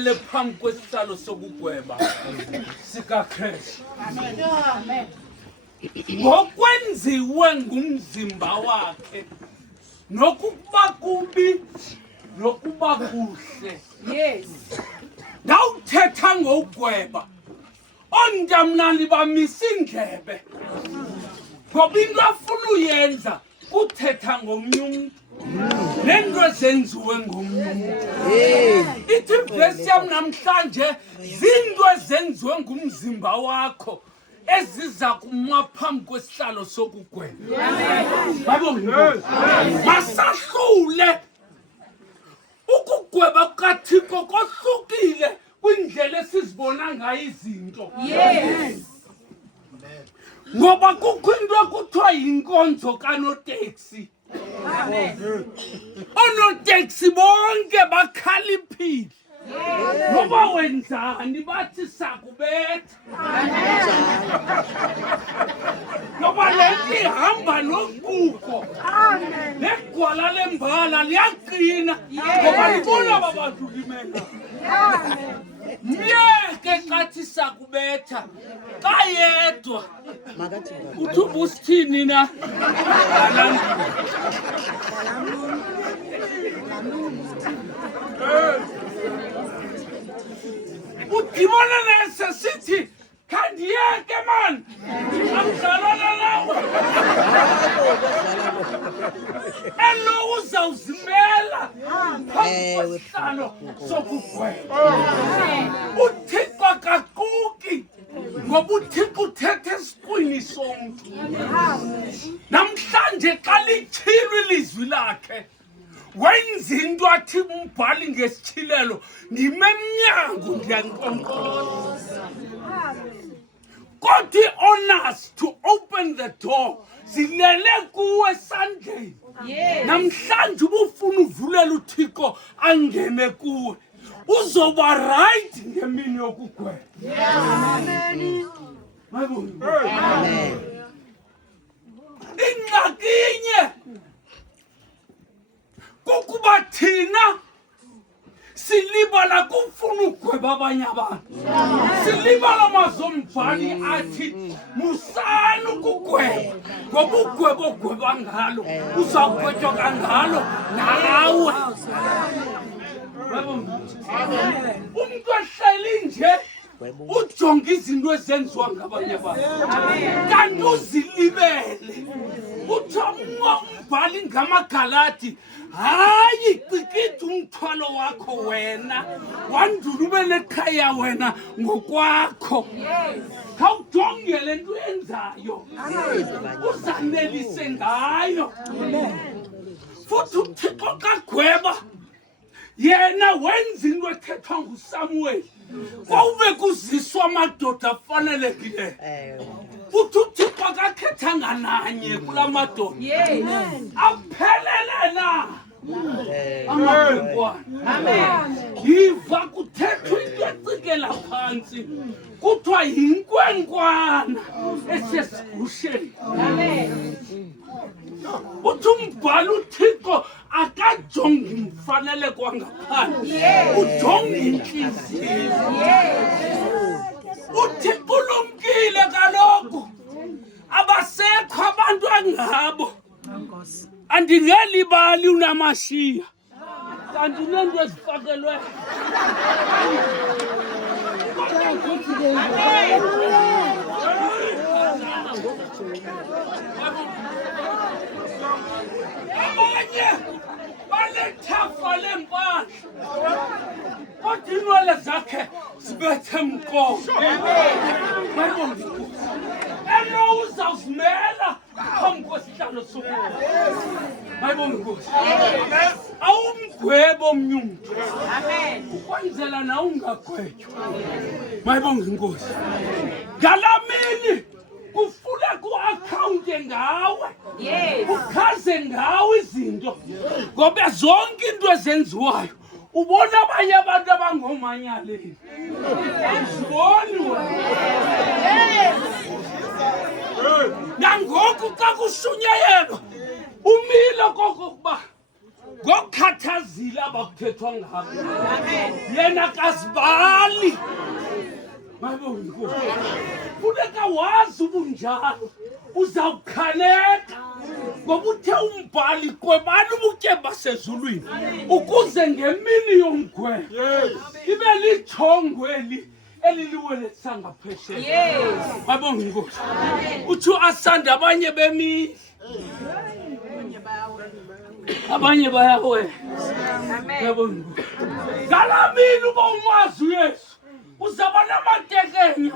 silele phambi kwesihlalo sokugweba sikaKristu ngokwenziwe ngumzimba wakhe nokuba kubi nokuba kuhle. Yes. Ndawuthetha ngogweba ondamnani bamisa indlebe ngoba into afuna uyenza kuthetha ngomnye umntu nento ezenziwe ngomnye umntu. Ithi ivesi yam namhlanje zinto ezenziwe ngumzimba wakho eziza kuma phambi kwesihlalo sokugweba. Masahlule ukugweba kukaThixo kohlukile kwindlela esizibona ngayo izinto. Yes. Ngoba kukho into ekuthiwa yinkonzo kanoteksi. Amen. Oonoteksi bonke bakhaliphile. Ngoba wenzani bathi sakubetha. Ngoba lento ihamba nobuko. Negwala lembala liyaqina. Ngoba libona aba bantu limena. Myeke kathi sakubetha kayedwa uthi ubusithini na udibona nese sithi khandiyeke man amdlalana nawe elo uzawuzimela phambi kwesihlalo sokugweba. uThixo akaquki ngoba uThixo uthetha esiqwini somntu. Namhlanje xa litshilo ilizwi lakhe wenza into athi umbhali ngesitshilelo ndime emnyango ndiyankonkoza. God on us to open the door. Silele kuwe esandleni. Namhlanje ubufuna uvulela uThixo angene kuwe. Uzoba right ngemini yokugweba. Amen. Amen. Ingxakinye kukuba thina silibala kufuna ugweba abanye abantu. Silibala amazombhali athi musani ukugweba ngoba ugweba ogweba ngalo uzawugwetywa kangalo nawe. Umntu ehleli nje ujonga izinto ezenziwa ngabanye abantu kanti uzilibele. Uthiwa umbhali ngamaGalati hayi qikithi umthwalo wakho wena wandula ube nekhaya wena ngokwakho. Khawujongele into uyenzayo uzanelise ngayo. Futhi uThixo kagweba yena wenza into ethethwa nguSamuweli kwawube kuziswa amadoda afanelekileyo. Futhi uThixo akakhethanga nanye kula madoda aphelele na amakhwenkwana. Yiva kuthethwa into ecikela phantsi kuthiwa yinkwenkwana esesigusheni. Uthi umbhali uThixo akajongi mfaneleko wangaphandle ujonga inhliziyo. uThixo ulumkile kaloku abasekho abantu angabo. Andingelibali unamashiya kanti nento ezifakelwe abanye balethafa lempahla kodwa inwele zakhe zibethe mqobo. Elo uzawuzimela phambi kwesihlalo sokugweba. Mayibonge Nkosi. Awumgweba omnye umntu ukwenzela na ungagwetywa. Mayibonge Nkosi. Ngalamini kufuna ku-akhawunte ngawe ukhaze ngawe izinto ngoba zonke into ezenziwayo ubona abanye abantu abangomanyaleni. Uziboni wena. Nangoku xa kushunyayelwa umile kokokuba ngokukhathazisa bathile abakuthethwa ngabo yena kasibali mayibona inkosi funeka wazi ubunjalo uzawukhaleka ngoba uthe umbhali kwebani ubutye basezulwini ukuze ngemini yomgwebo ibe lithongweli eliliweletsa ngaphesheya mayibona inkosi uthi asanda abanye bemile abanye bayawela yabona ngalamini uba umazi uyesu uzaba namatekenya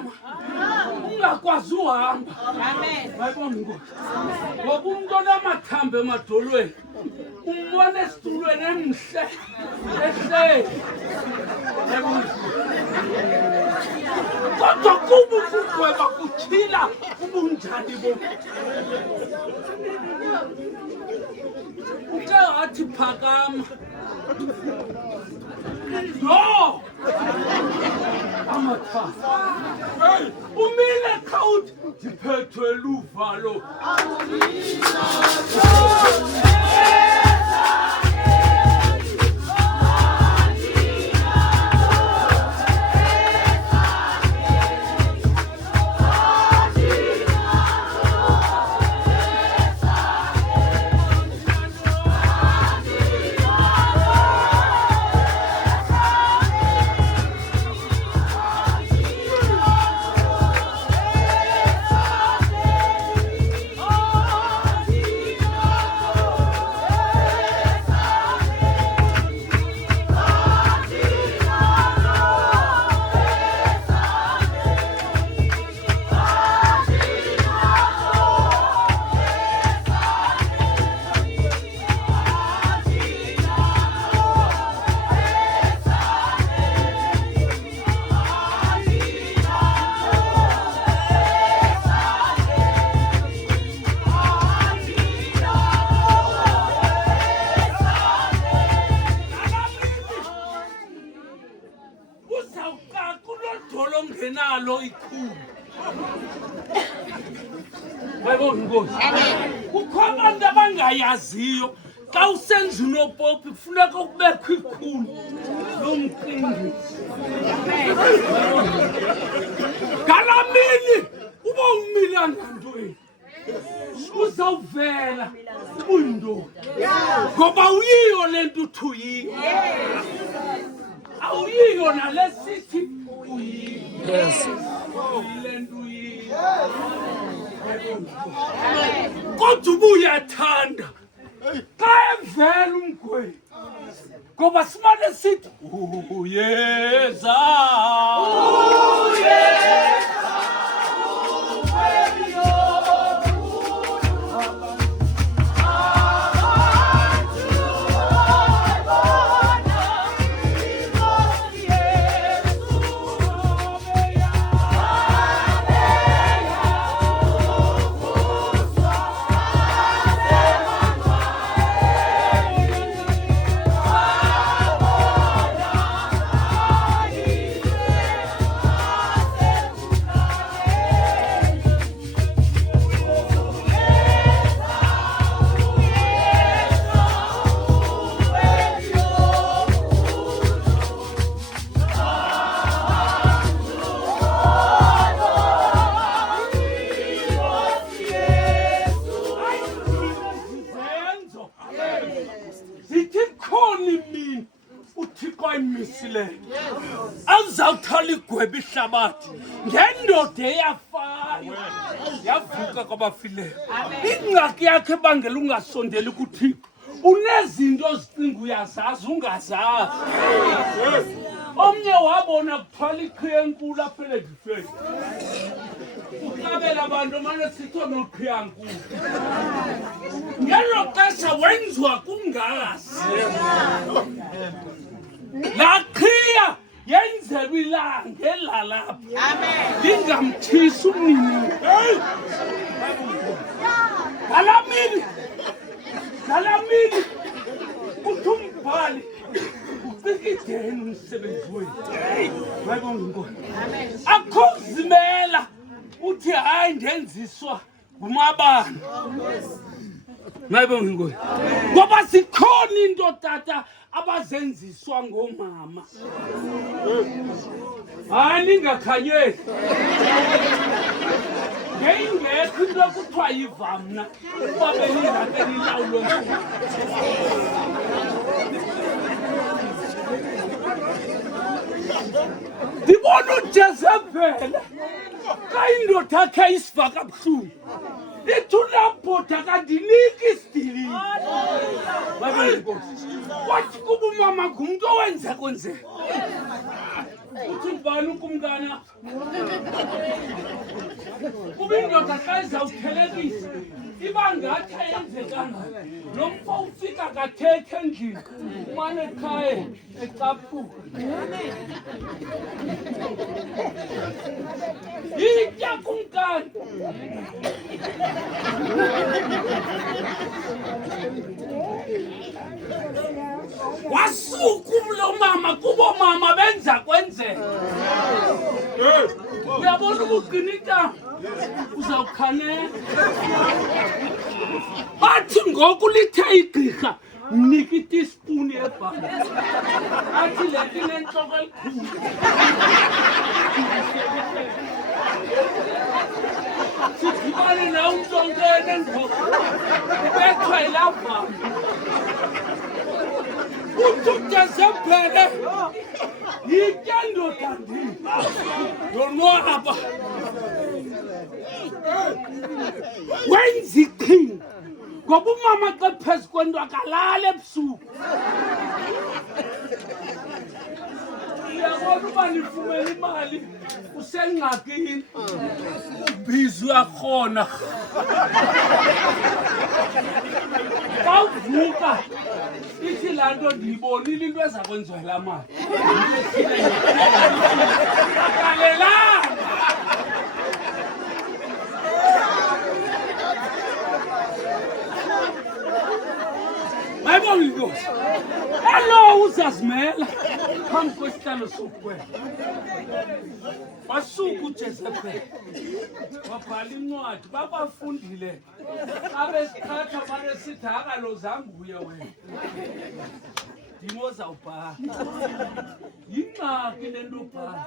ungakwazi uhamba bayibona inkosi ngoba umuntu onamathambo emadolweni umbona esitulweni emhle ehleli kodwa kuba ukugweba kuthila ubunjani bo uke wathi phakama no amathatha umile khawuthi ndiphethwe luvalo nalo ikhulu bayibona inkosi kukho abantu abangayaziyo xa usenza unopopi kufuneka kubekho ikhulu lomqingi ngalamini uba umila ngantweni uzawuvela uyindoda ngoba uyiyo le nto uthi uyiyo awuyiyo nalesithi kodwa uba uyathanda xa evela umgwebi ngoba simane sithi uyeza awuzawuthala igweba ihlabathi ngendoda eyafayo yavuka kwabafileyo ingxaki yakhe ebangela ungasondeli kuThixo unezinto ozicinga uyazazi ungazazi omnye wabona kuthwala iqhiya enkulu apha eledifeni uhlabela abantu mane sitho noqhiya nkulu ngelo xesha wenziwa kungazi laa qhiya yenzelwe ilanga elalapha lingamthisi umnini ngalamini uthi umbhali ucikideni umsebenzi wethu wayibona inkosi akho kuzimela uthi hayi ndenziswa ngumabani Mayibonge inkosi. Ngoba sikhona into tata abazenziswa ngomama. Hayi ningakhanyeli. Ngeyingekho into kuthiwa yivamna uba beningake nilawulwe. Ndibona uJezebhele xa indoda yakhe isivaka buhlungu. Ithi unabhoda akandiniki isidilini. Wathi kuba umama ngumntu owenza kwenzeka. Uthi ngubani ukumkana? Kuba indoda xa izawuthelekisa iba ngathi ayenzekanga. Lo mfo ufika kathethe endlini umane ekhaya ecaphuka. Yitya kumkani. Wasuku lo mama kubo mama benza kwenzeka. Uyabona ukuqinita uzawukhanela. Bathi ngoku lithe igqirha mnika itispuni ebhanga. Athi lethi nentloko elikhulu. Sidibane nawe umntonkene endhoda. Ubethwa yilaa vanga. Uthi uJezebhele yitya ndoda ndini. Yonwaba. Wenza iqhinga. Ngoba umama xa phezu kwento akalala ebusuku. Uyabona uba nifumene imali usengxakini. Ubhizi uyakhona. Xa uvuka ithi laa nto ndiyibonile into eza kwenziwa yilaa mali. Akalelanga. Mayibonge inkosi. Hello uzazimela phambi kwesihlalo sokukhwela. Wasuka uJezebhele wabhala incwadi babafundile. Abesithatha banesithi akalozanga uye wena. Yimo ozawubhala. Yingxaki le nto ubhala.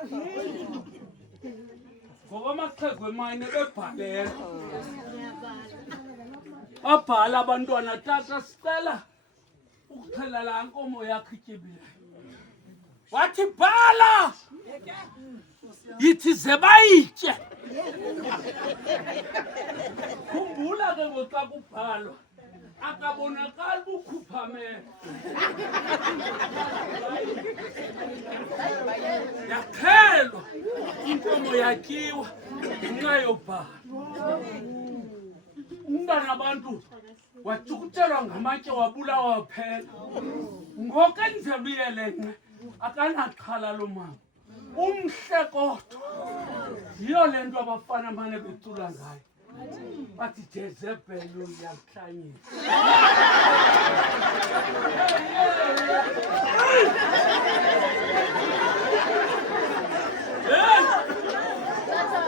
Ngoba amaxhego emayine bebhalela. Babhala abantwana tata sicela ukuxhela laa nkomo yakho ityebileyo. Wathi bhala yithi ze bayitye. Khumbula ke ngoxa kubhalwa akabonakali bukhupha amehlo. Yaxhelwa inkomo yatyiwa ngenxa yobhala. Umntana abantu wathukutshelwa ngamatye wabulawa waphela. Ngoku enzela uyelenqe akanaxhala lo mama. Umhle kodwa. Yiyo le nto abafana mane becula ngayo. Bathi Jezebhele uyakuhlanyela.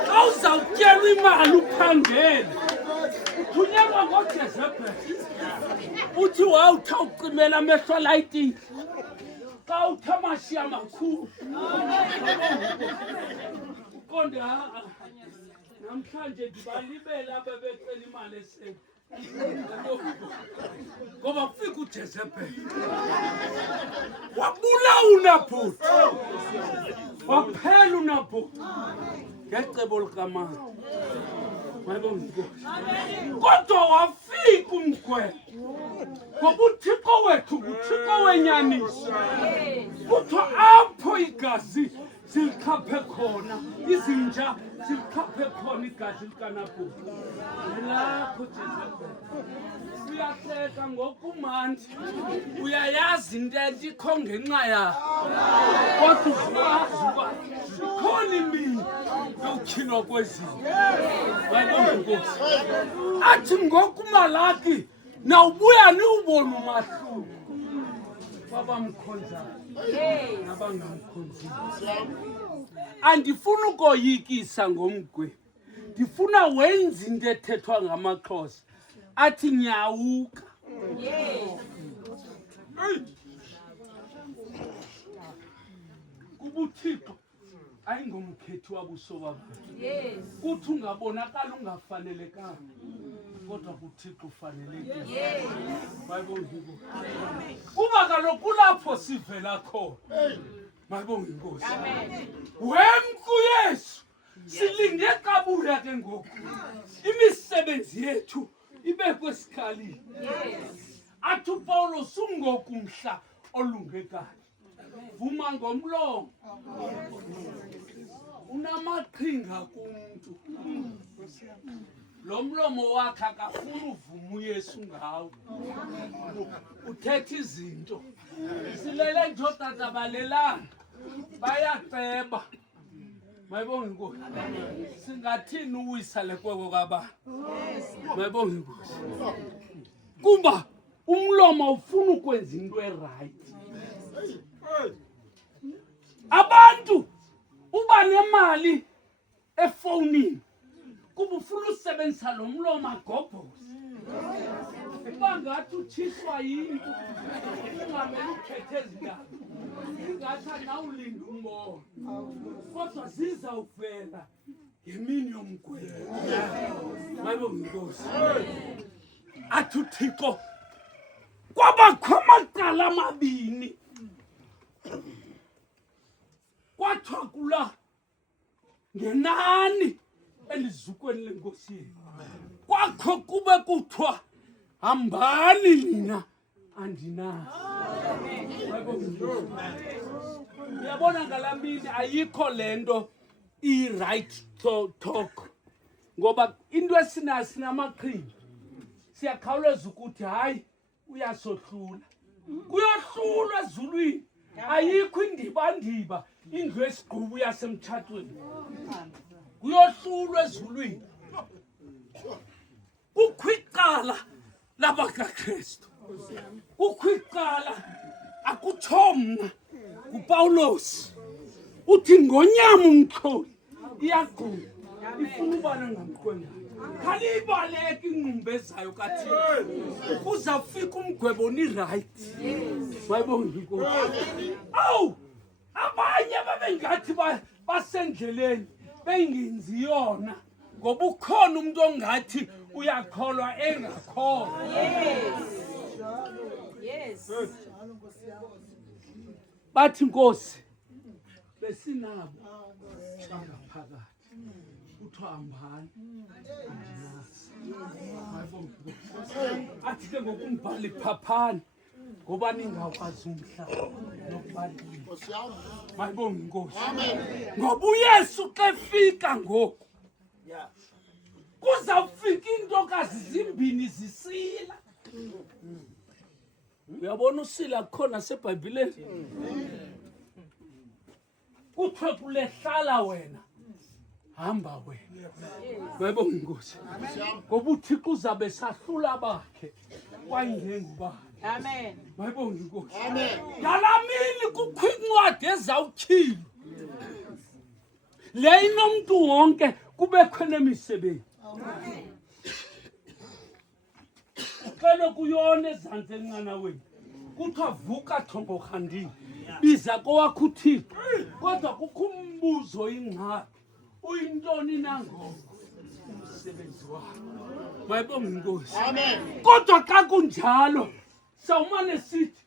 Xa uzawutyelwa imali uphangele uthunyelwa ngoJezebhele. Uthi wawuthi ucimela amehlo alayitini. Xa uthi amashiya makhulu. Konde namhlanje ndibalibele abebecela imali eseni. Ngoba kufika uJezebhele. Wabulawa uNabhothi. Waphela uNabhothi. Ngecebo likamama. Kodwa wafika umkhwelo. Ngoba uThixo wethu nguThixo wenyaniso. Kuthiwa apho igazi zilikhaphe khona, izinja zilikhaphe khona igazi likaNabhothi. Yilapho Jezebhele. Uyahleka ngokumandi. Uyayazi into entikho ngenxa yakho. Kodwa uzazi uba zikhona imini yokutyhilwa kwezinto. Mayibonge inkosi. Athi ngokumalaki nawubuya niwubone umahluko. Babamkhonzayo nabangamkhonziyo. Andifuna ukoyikisa ngomgwebi. Ndifuna wenza into ethethwa ngamaXhosa. athi nyawuka. Kubuthixo ayingomkhethi wabuso bakho. Kuthi ungabonakala ungafanelekanga kodwa kuThixo ufanelekile. Bayibonga inkosi. Kuba kaloku kulapho sivela khona. Bayibonga inkosi. Wemku Yesu silinde kabula ke ngoku. Imisebenzi yethu ibekwe esikhaleni. Athi uPaulos ungokumhla olungekayo. Vuma ngomlomo. Unamaqhinga kumuntu. Lo mlomo wakhe akafuna uvuma uYesu ngawo. Uthetha izinto. Silele nje tata balelana. Bayaceba. Mayibonga inkosi. Singathini uwisa lekweko kabani? Mayibonga inkosi. Kuba umlomo ufuna ukwenza into eright. Abantu uba nemali efonini kuba ufuna usebenzisa lo mlomo agobhoze. Uba ngathi uthiswa yinto ungamele ukhethe ezindaba. Ingathi nawulinda umbono kodwa zizawuvela ngemini yomgwebo. Mayibonga inkosi. Athi uThixo kwabakho amaqala amabini. Kwathiwa kula ngenani elizukweni lenkosi yethu. Kwakho kube kuthiwa hambani nina andinazi. Uyabona ngalamini ayikho lento i-right talk. Ngoba into esinayo sinamaqhinga. Siyakhawuleza ukuthi hayi uyasohlula. Kuyohlulwa ezulwini. Ayikho indibandiba indlu esigqubu yasemtshatweni. Kuyohlulwa ezulwini. Ukhwicala labakaKristu. Ukhwicala akuthomna uPaulos. Uthi ngonyama umxholi iyaqhula ifuna ubana ngamqonda. Khalibaleka inqumbezayo kaThixo. Kuzafika umgwebo ni right. Bayibonga inkosi. Awu abanye babengathi basendleleni bengenzi yona ngoba ukhona umuntu ongathi uyakholwa engakholwa. Yes. Bathi inkosi besinabo bangaphakathi. Uthambani. Athi ke ngokumbhala iphaphani ngoba ningakwazi umhlaba nokubalisa. Mayibonga inkosi. Ngoba uYesu ke fika ngoku. Kuzawufika intokazi zimbini zisila. Uyabona usila khona seBhayibhelini. Kuthiwe kulehlala wena hamba wena. Bayibonga inkosi. Ngoba uThixo uzabe sahlula bakhe kwangenguba. Amen. Bayibonga inkosi. Amen. Ngalamini kukho incwadi ezawuthila. Le inomuntu wonke kubekho nemisebenzi. Amen. Kalo kuyona ezantsi encana wena. Kuthiwa vuka thongo khandini. Biza kowakho uThixo. Kodwa kukho umbuzo ingxaki. Uyintoni nangoku umsebenzi wakho. Bayibonga inkosi. Amen. Kodwa xa kunjalo sawumane sithi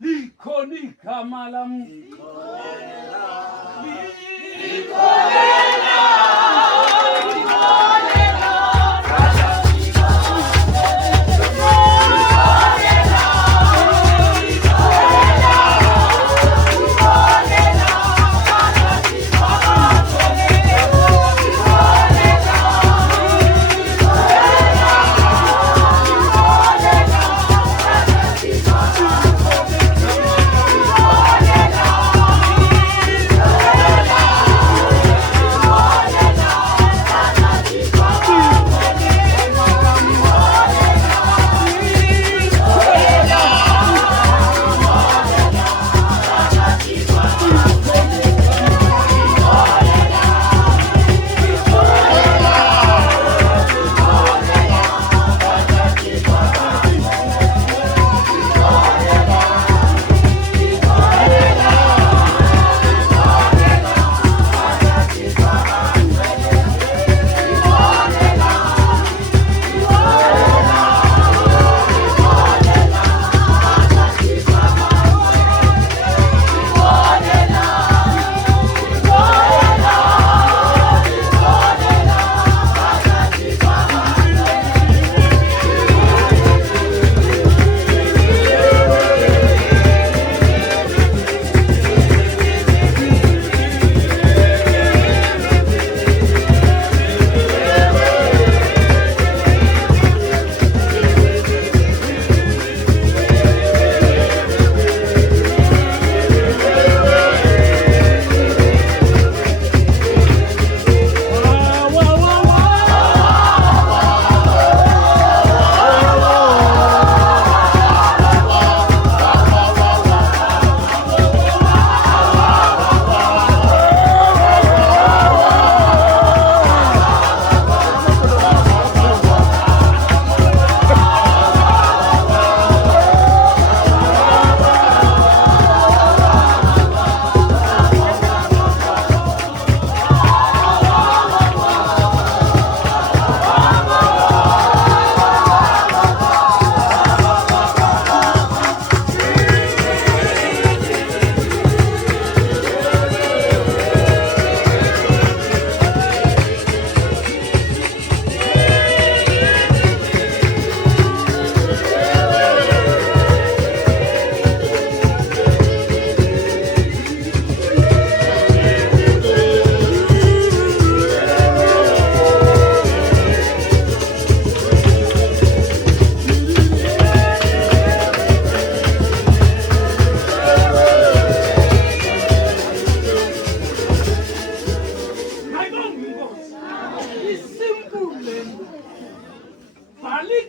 likhona igama lami.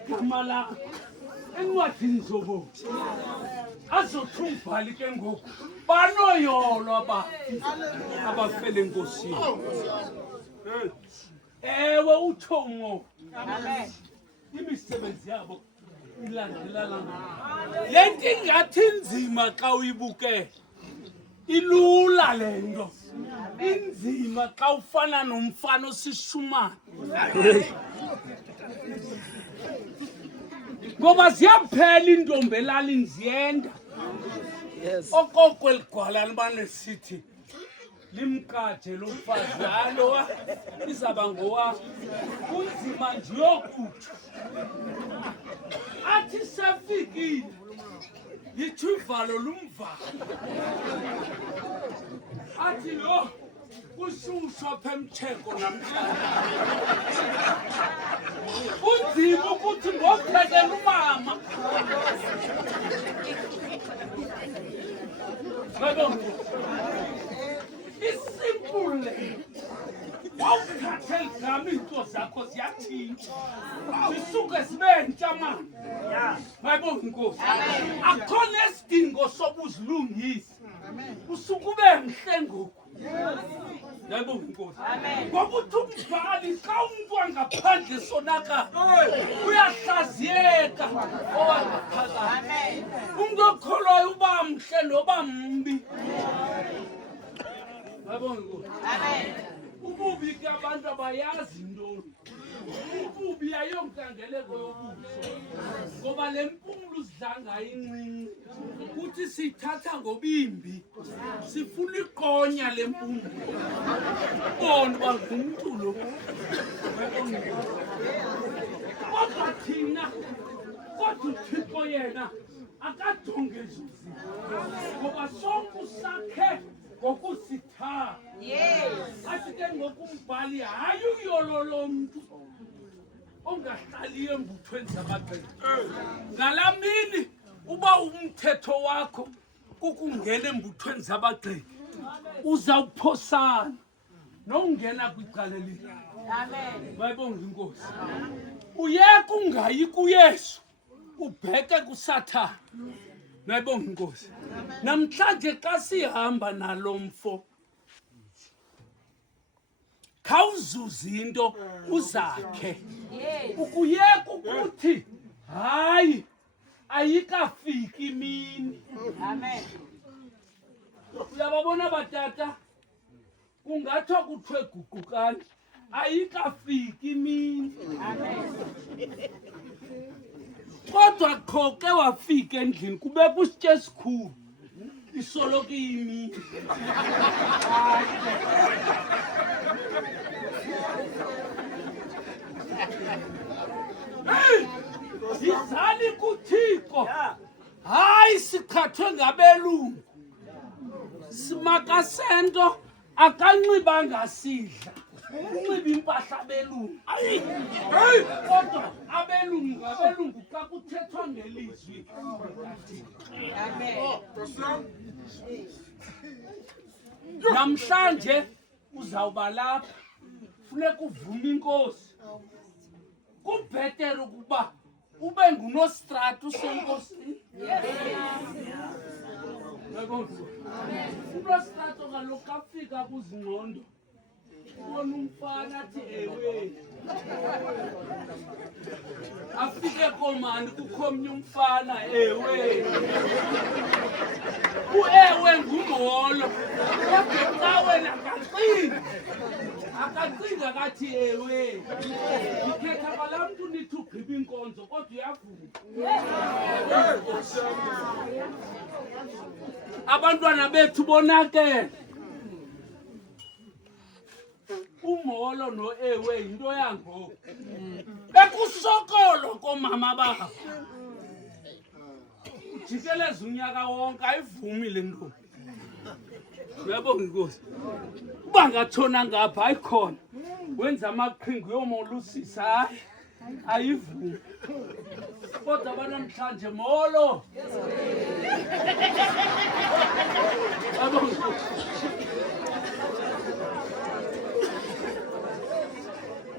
igama lakho encwadini zobomi azothi umbhali ke ngoku banoyolo abafele enkosini. Ewe utsho ngo imisebenzi yabo ilandelelana. Le nto ingathi inzima xa uyibukele, ilula le nto. Inzima xa ufana nomfana osishumana, ngoba ziyaphela iintombi elalini ziyenda. Okoko eligwala libane sithi limkade lo mfazi alowa izaba ngowa kunzima nje yokuthi athi sefikile yithi ivalo lumvala athi lo kushushu apha emtheko namhlanje. Kunzima ukuthi ngophekela umama isimple wawuthatha eligama iinto zakho ziyatshintsha zisuke zibe ntshamana. Mayibonga inkosi, akho nesidingo sobuzilungisa, usuke ube mhle ngoku. Mayibonga inkosi, ngoba uthi umbhali xa umntu angaphandle sonakala uyahlaziyeka owangaphakathi. Umntu okholwayo uba mhle noba mbi. Mayibonga inkosi. Ububi ke abantu abayazi ntoni. Ububi ayonkangeleko yobuso, ngoba le mpumlo uzidla ngayo incinci kuthi siyithatha ngobimbi, sifuna iqonya le mpumlo bona uba ngumntu lo. Kodwa thina, kodwa uThixo yena akajonge ezuzi, ngoba sonke usakhe ngokusithatha. Athi ke ngokumbhali hayi uyolo lomntu ongahlaliyo embuthweni zabagqirha. Ngalaa mini uba umthetho wakho kukungena embuthweni zabagqirha, uzawuphosana nokungena kwicala elinye. Bayibonga inkosi. Uyeka ungayi kuYesu, ubheke kuSathane. Bayibonga inkosi. Namhlanje xa sihamba nalo mfo khawuzuze into uzakhe, ukuyeka ukuthi hayi ayikafiki imini. Uyababona batata, kungathiwa kuthiwe guqukani, ayikafiki imini. Kodwa qho ke wafika endlini kubekho isitya esikhulu, isoloko iyimini. Yizali kuThixo, hayi sichathwe ngabelungu. Simakasento akanxibanga sidla, unxiba impahla abelungu. Kodwa abelungu xa kuthethwa ngelizwi. Namhlanje uzawuba lapha, funeka uvume inkosi. Kubhetere ukuba ube nguNostratu senkosini. uNostratu kaloku afika kuzingqondo ubona umfana athi ewe, afike komandi kukho omnye umfana ewe. Uewe ngumolo, kodwa xa wena akacinga kathi ewe. Ndikhetha kwalaa mntu nithi ugqiba inkonzo kodwa uyavuma. Abantwana bethu bonakele. Umolo noewe yinto yangoku. Bekusokolo komama babo. Ujikeleza unyaka wonke ayivumi le ntombi. Uyabonga inkosi. Uba ngatshona ngapha ayikhona, wenza amaqhinga uyomolusisa, hayi ayivumi. Kodwa abanamhlanje molo.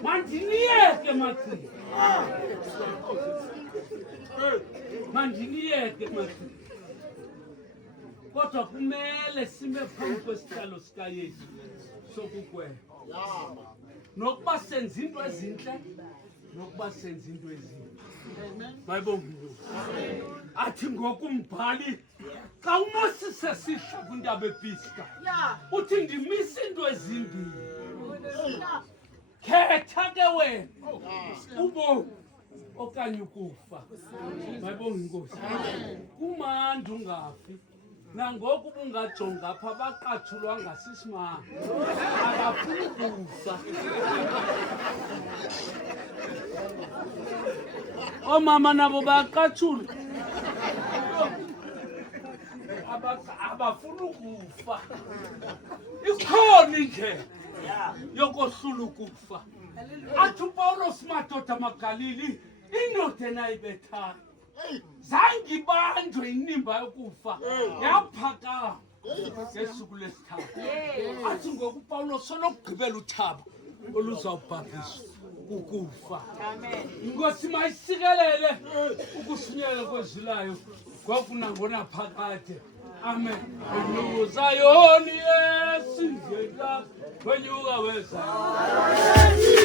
Mandiniyeke maqhinga. mandiniyeke madoda kodwa kumele sime phambi kwesihlalo sikaYesu sokugweba nokuba senza into ezinhle nokuba senza into ezimbi mayibonge athi ngokumbhali xa uMoses sihla kwindaba ePisga uthi ndimisa into ezimbini khetha ke wena ubomi okanye ukufa mayibonge inkosi kumandi ungafi nangoku bungajonga apha baqatshulwa ngasisimanga akafuni kufa omama nabo bayaqatshulwa abafuni ukufa ikhona indlela yokohlula ukufa athi uPawulos madoda amaGalili indoda enayibethayo zange ibanjwe inimba yokufa yaphakama ngesuku lesithathu athi ngoku uPawulos solokugqibela uthaba oluzawubhaphiswa ukufa inkosi mayisikelele ukufinyelela kwezwilayo ngoku nangona phakade amen wenyuka Zayoni yesingela wenyuka weZayoni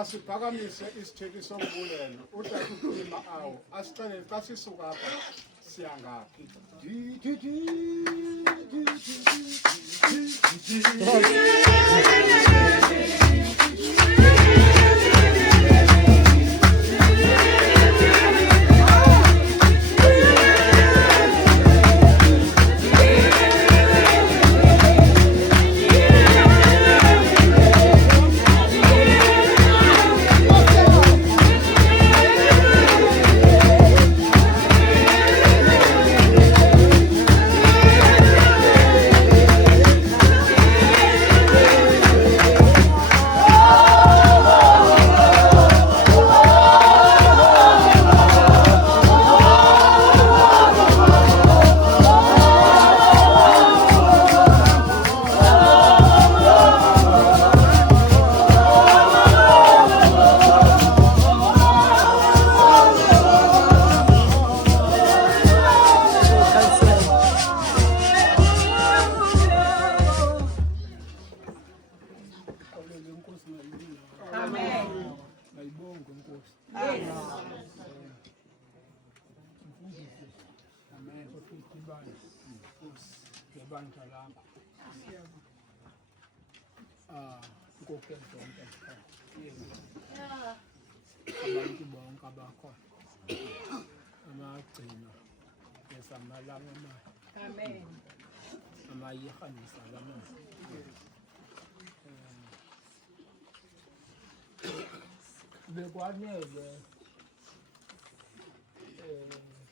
Masiphakamise isitheki sombulelo utata uphima awo asixelele xa sisuka apha siyangaphi. Abantu bonke abakhona amagcino esamalama Amen. amayihanisa lama bekwanele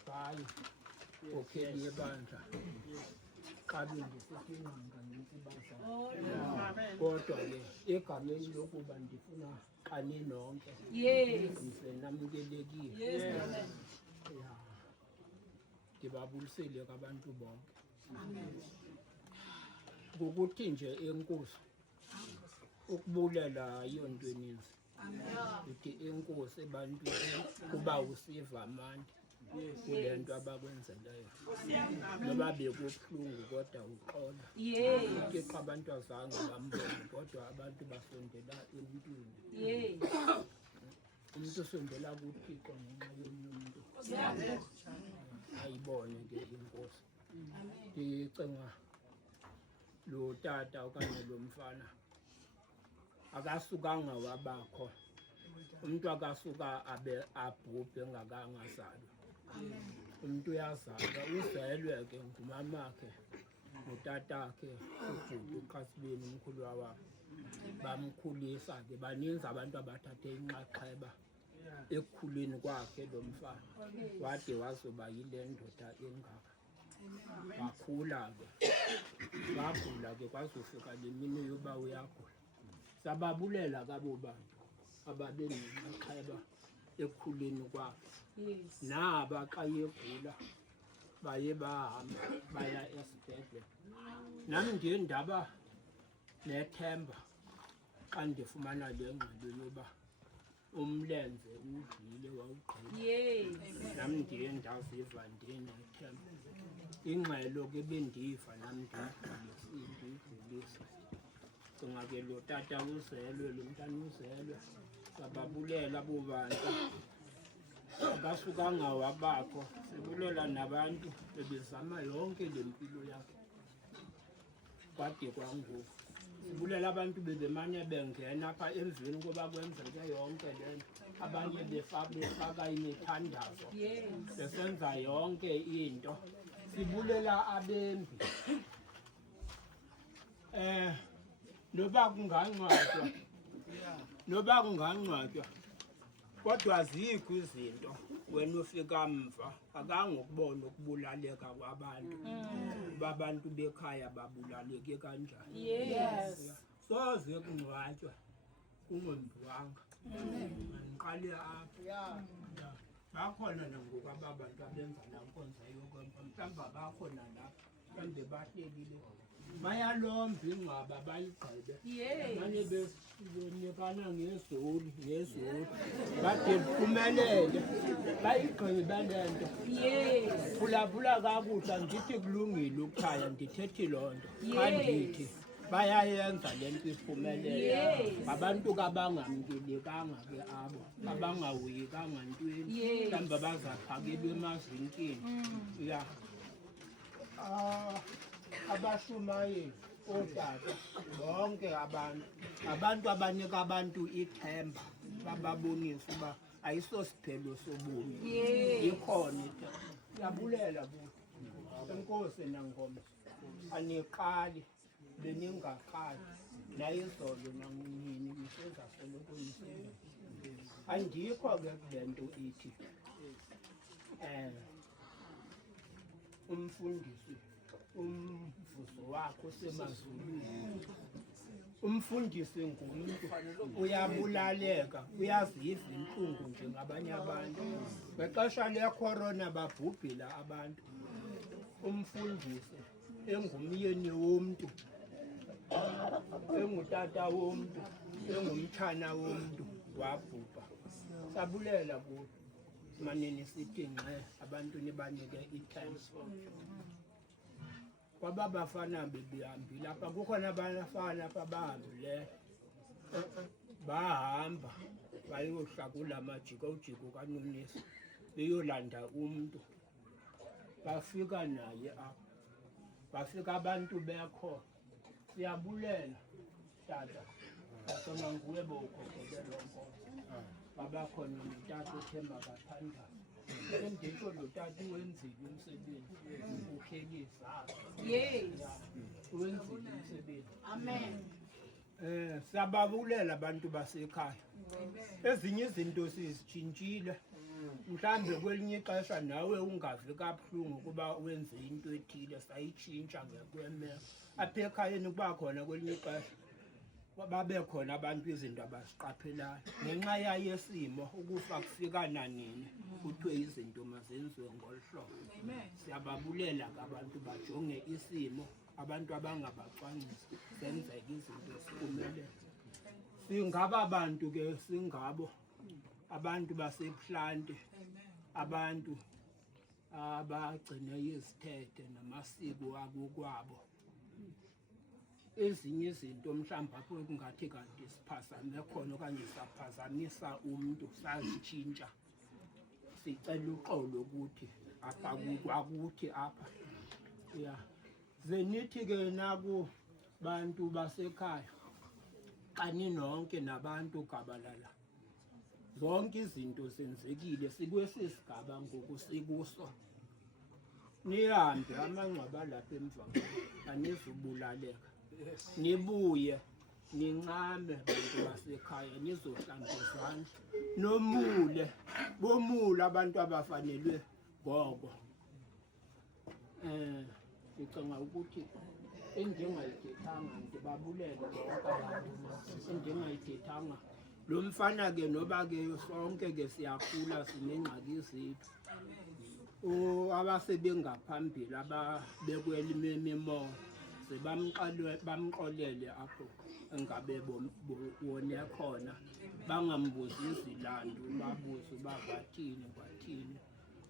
bhayi okheli yebandla xa bendisisinqanga ngentsibaza kodwa ke egameni lokuba ndifuna qane nonke ndisenamkelekile ndibabulisele kwabantu bonke ngokuthi nje enkosi ukubulela yonto eninzi uthi enkosi ebantwini kuba usiva amandla kule nto abakwenzeleyo noba bekubuhlungu kodwa uxola uthixo abantu azange bambone kodwa abantu basondela emntwini umntu usondela kuthixo ngenxa yomnye umntu ayibone ke inkosi ndicinga lo tata okanye lo mfana akasukanga wabakho umntu akasuka abe abhubhe engakangazalwa umntu uyazalwa uzelwe ke ngumamakhe ngutatakhe ubhuti uQasibeni umkhulu wabo bamkhulisa ke baninzi abantu abathathe inxaxheba ekukhuleni kwakhe lo mfana wade wazoba yile ndoda engaka wakhula ke kwazofika le mini yoba uyagula sababulela kabo bantu ababe nenxaxheba ekukhuleni kwakhe naba xa yegula baye bahamba baya esibhedlele nami ndiye ndaba nethemba xa ndifumana le ngxelo yoba umlenze udlile wawugqiba nami ndiye ndaziva ndinethemba ingxelo ke bendiva nami ndiyidlulisa cinga ke lo tata uzelwe lo mntana uzelwe sababulela abo bantu akasukanga wabakho sibulela nabantu bebezama yonke le mpilo yakhe kwade kwangoku sibulela abantu bebemane bengena apha emveni koba kwenzeke yonke le nto abanye befaka imithandazo besenza yonke into sibulela abembi noba kungangcwatywa kodwa azikho izinto wena ufika mva akangokubona ukubulaleka kwabantu babantu bekhaya babulaleke kanjani soze kungcwatywa kungombiwanga ndiqale apha bakhona nangoku aba bantu abenza laa nkonzo yokwempa mhlawumbi bakhona lapha mhlawumbe bahlekile bayalomba ingcwaba bayigqibe mane benikana ngezoli bade liphumelele bayigqibe le nto phulaphula kakuhle andithi kulungile ukukhaya ndithethi loo nto xa ndithi bayayenza lento iphumelele abantu kabangamkelekanga ke abo abangahoyekanga ntweni mhlawumbe bazaphakelwe emazinkini ya abashumayeli otata bonke abantu abanika abantu ithemba bababonisa uba ayisosiphelo sobomi ikhona yabulela enkosi nangoma aniqali beningaqali nayizolo nanini nisenza soloko nisenza andikho ke kule nto ithi umfundisi umvuzo wakho semazulwini umfundisi ngumuntu uyabulaleka uyaziva inhlungu njengabanye abantu ngexesha le-corona babhubhila abantu umfundisi engumyeni womntu engutata womntu engumtshana womntu wabhubha sabulela kuyo manini sithi ngxe abantu nibanike i-time kwaba bafana bebehambile apha kukhona abafana apha bahambileyo bahamba bayohlakula amajiko kanonisi beyolanda umntu bafika naye apha bafika abantu bekhona siyabulela tata asona nguwe bowukhokhele lo nkonzo babakhona notata uthemba kathandana enditsho lo tata uwenzile umsebenzi ukhelisa uwenzile umsebenzi amen siyababulela abantu basekhaya ezinye izinto sizitshintshile mhlambe kwelinye ixesha nawe ungavi kabuhlungu kuba wenze into ethile sayitshintsha ngekwemeko apha ekhayeni kuba khona kwelinye ixesha babe khona abantu izinto abaziqaphelayo ngenxa yayesimo ukufa kufika nanini kuthiwe izinto mazenziwe ngolu hlobo siyababulela kabantu bajonge isimo abantu abangabacwangcisi zenzeka izinto ziphumelele singaba bantu ke singabo abantu basePhlanti abantu abagcine izithethe namasiko akokwabo ezinye izinto mhlawumbe apho kungathi kanti siphazame khona okanye saphazamisa umntu sazitshintsha sicela uxolo ukuthi apha kwakuthi apha ya zenithi ke naku bantu basekhaya xa ninonke nabantu gabalala zonke izinto zenzekile sikwesi sigaba ngoku sikuso nihambe amangcwaba lapha emva anizubulaleka nibuye nincame bantu basekhaya nizohlamba izandla nomule bomule abantu abafanelwe ngoko ndicinga ukuthi endingayithethanga ndibabulele bonke abantu endingayithethanga lo mfana ke noba ke sonke ke siyakhula sinengxaki zethu abasebengaphambili ababekweli mimoya bamxolele apho engabe wone khona bangambuzi izilando babuze uba kwathini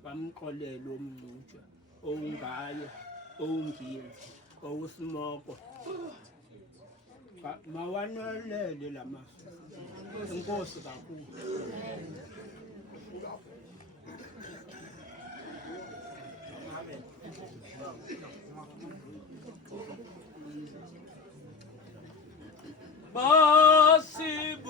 bamxolele omncutshe owungaye owungenzi owusimoko mawanelele la mazwi inkosi kakhulu basibulele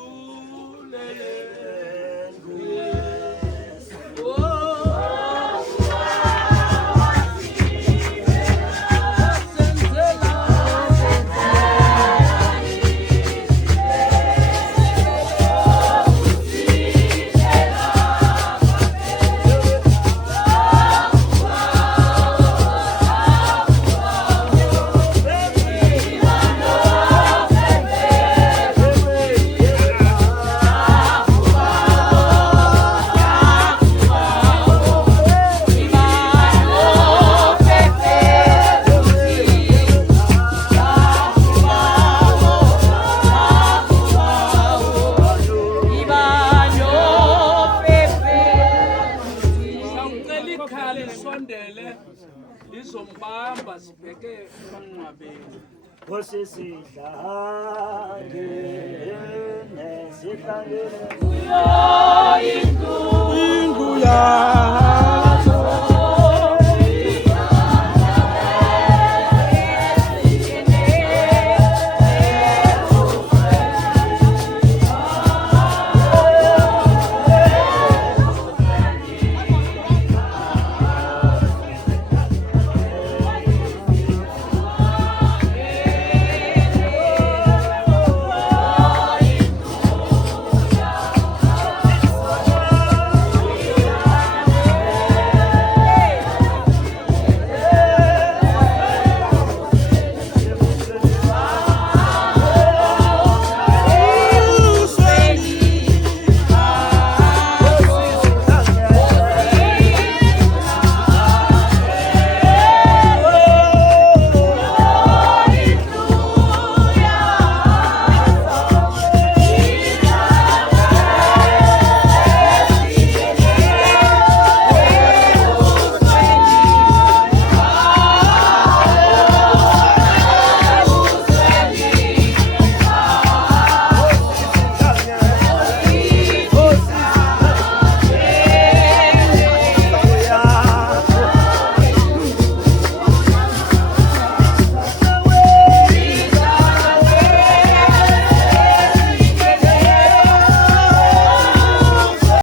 lizombamba sibheke emangcwabeni Inguya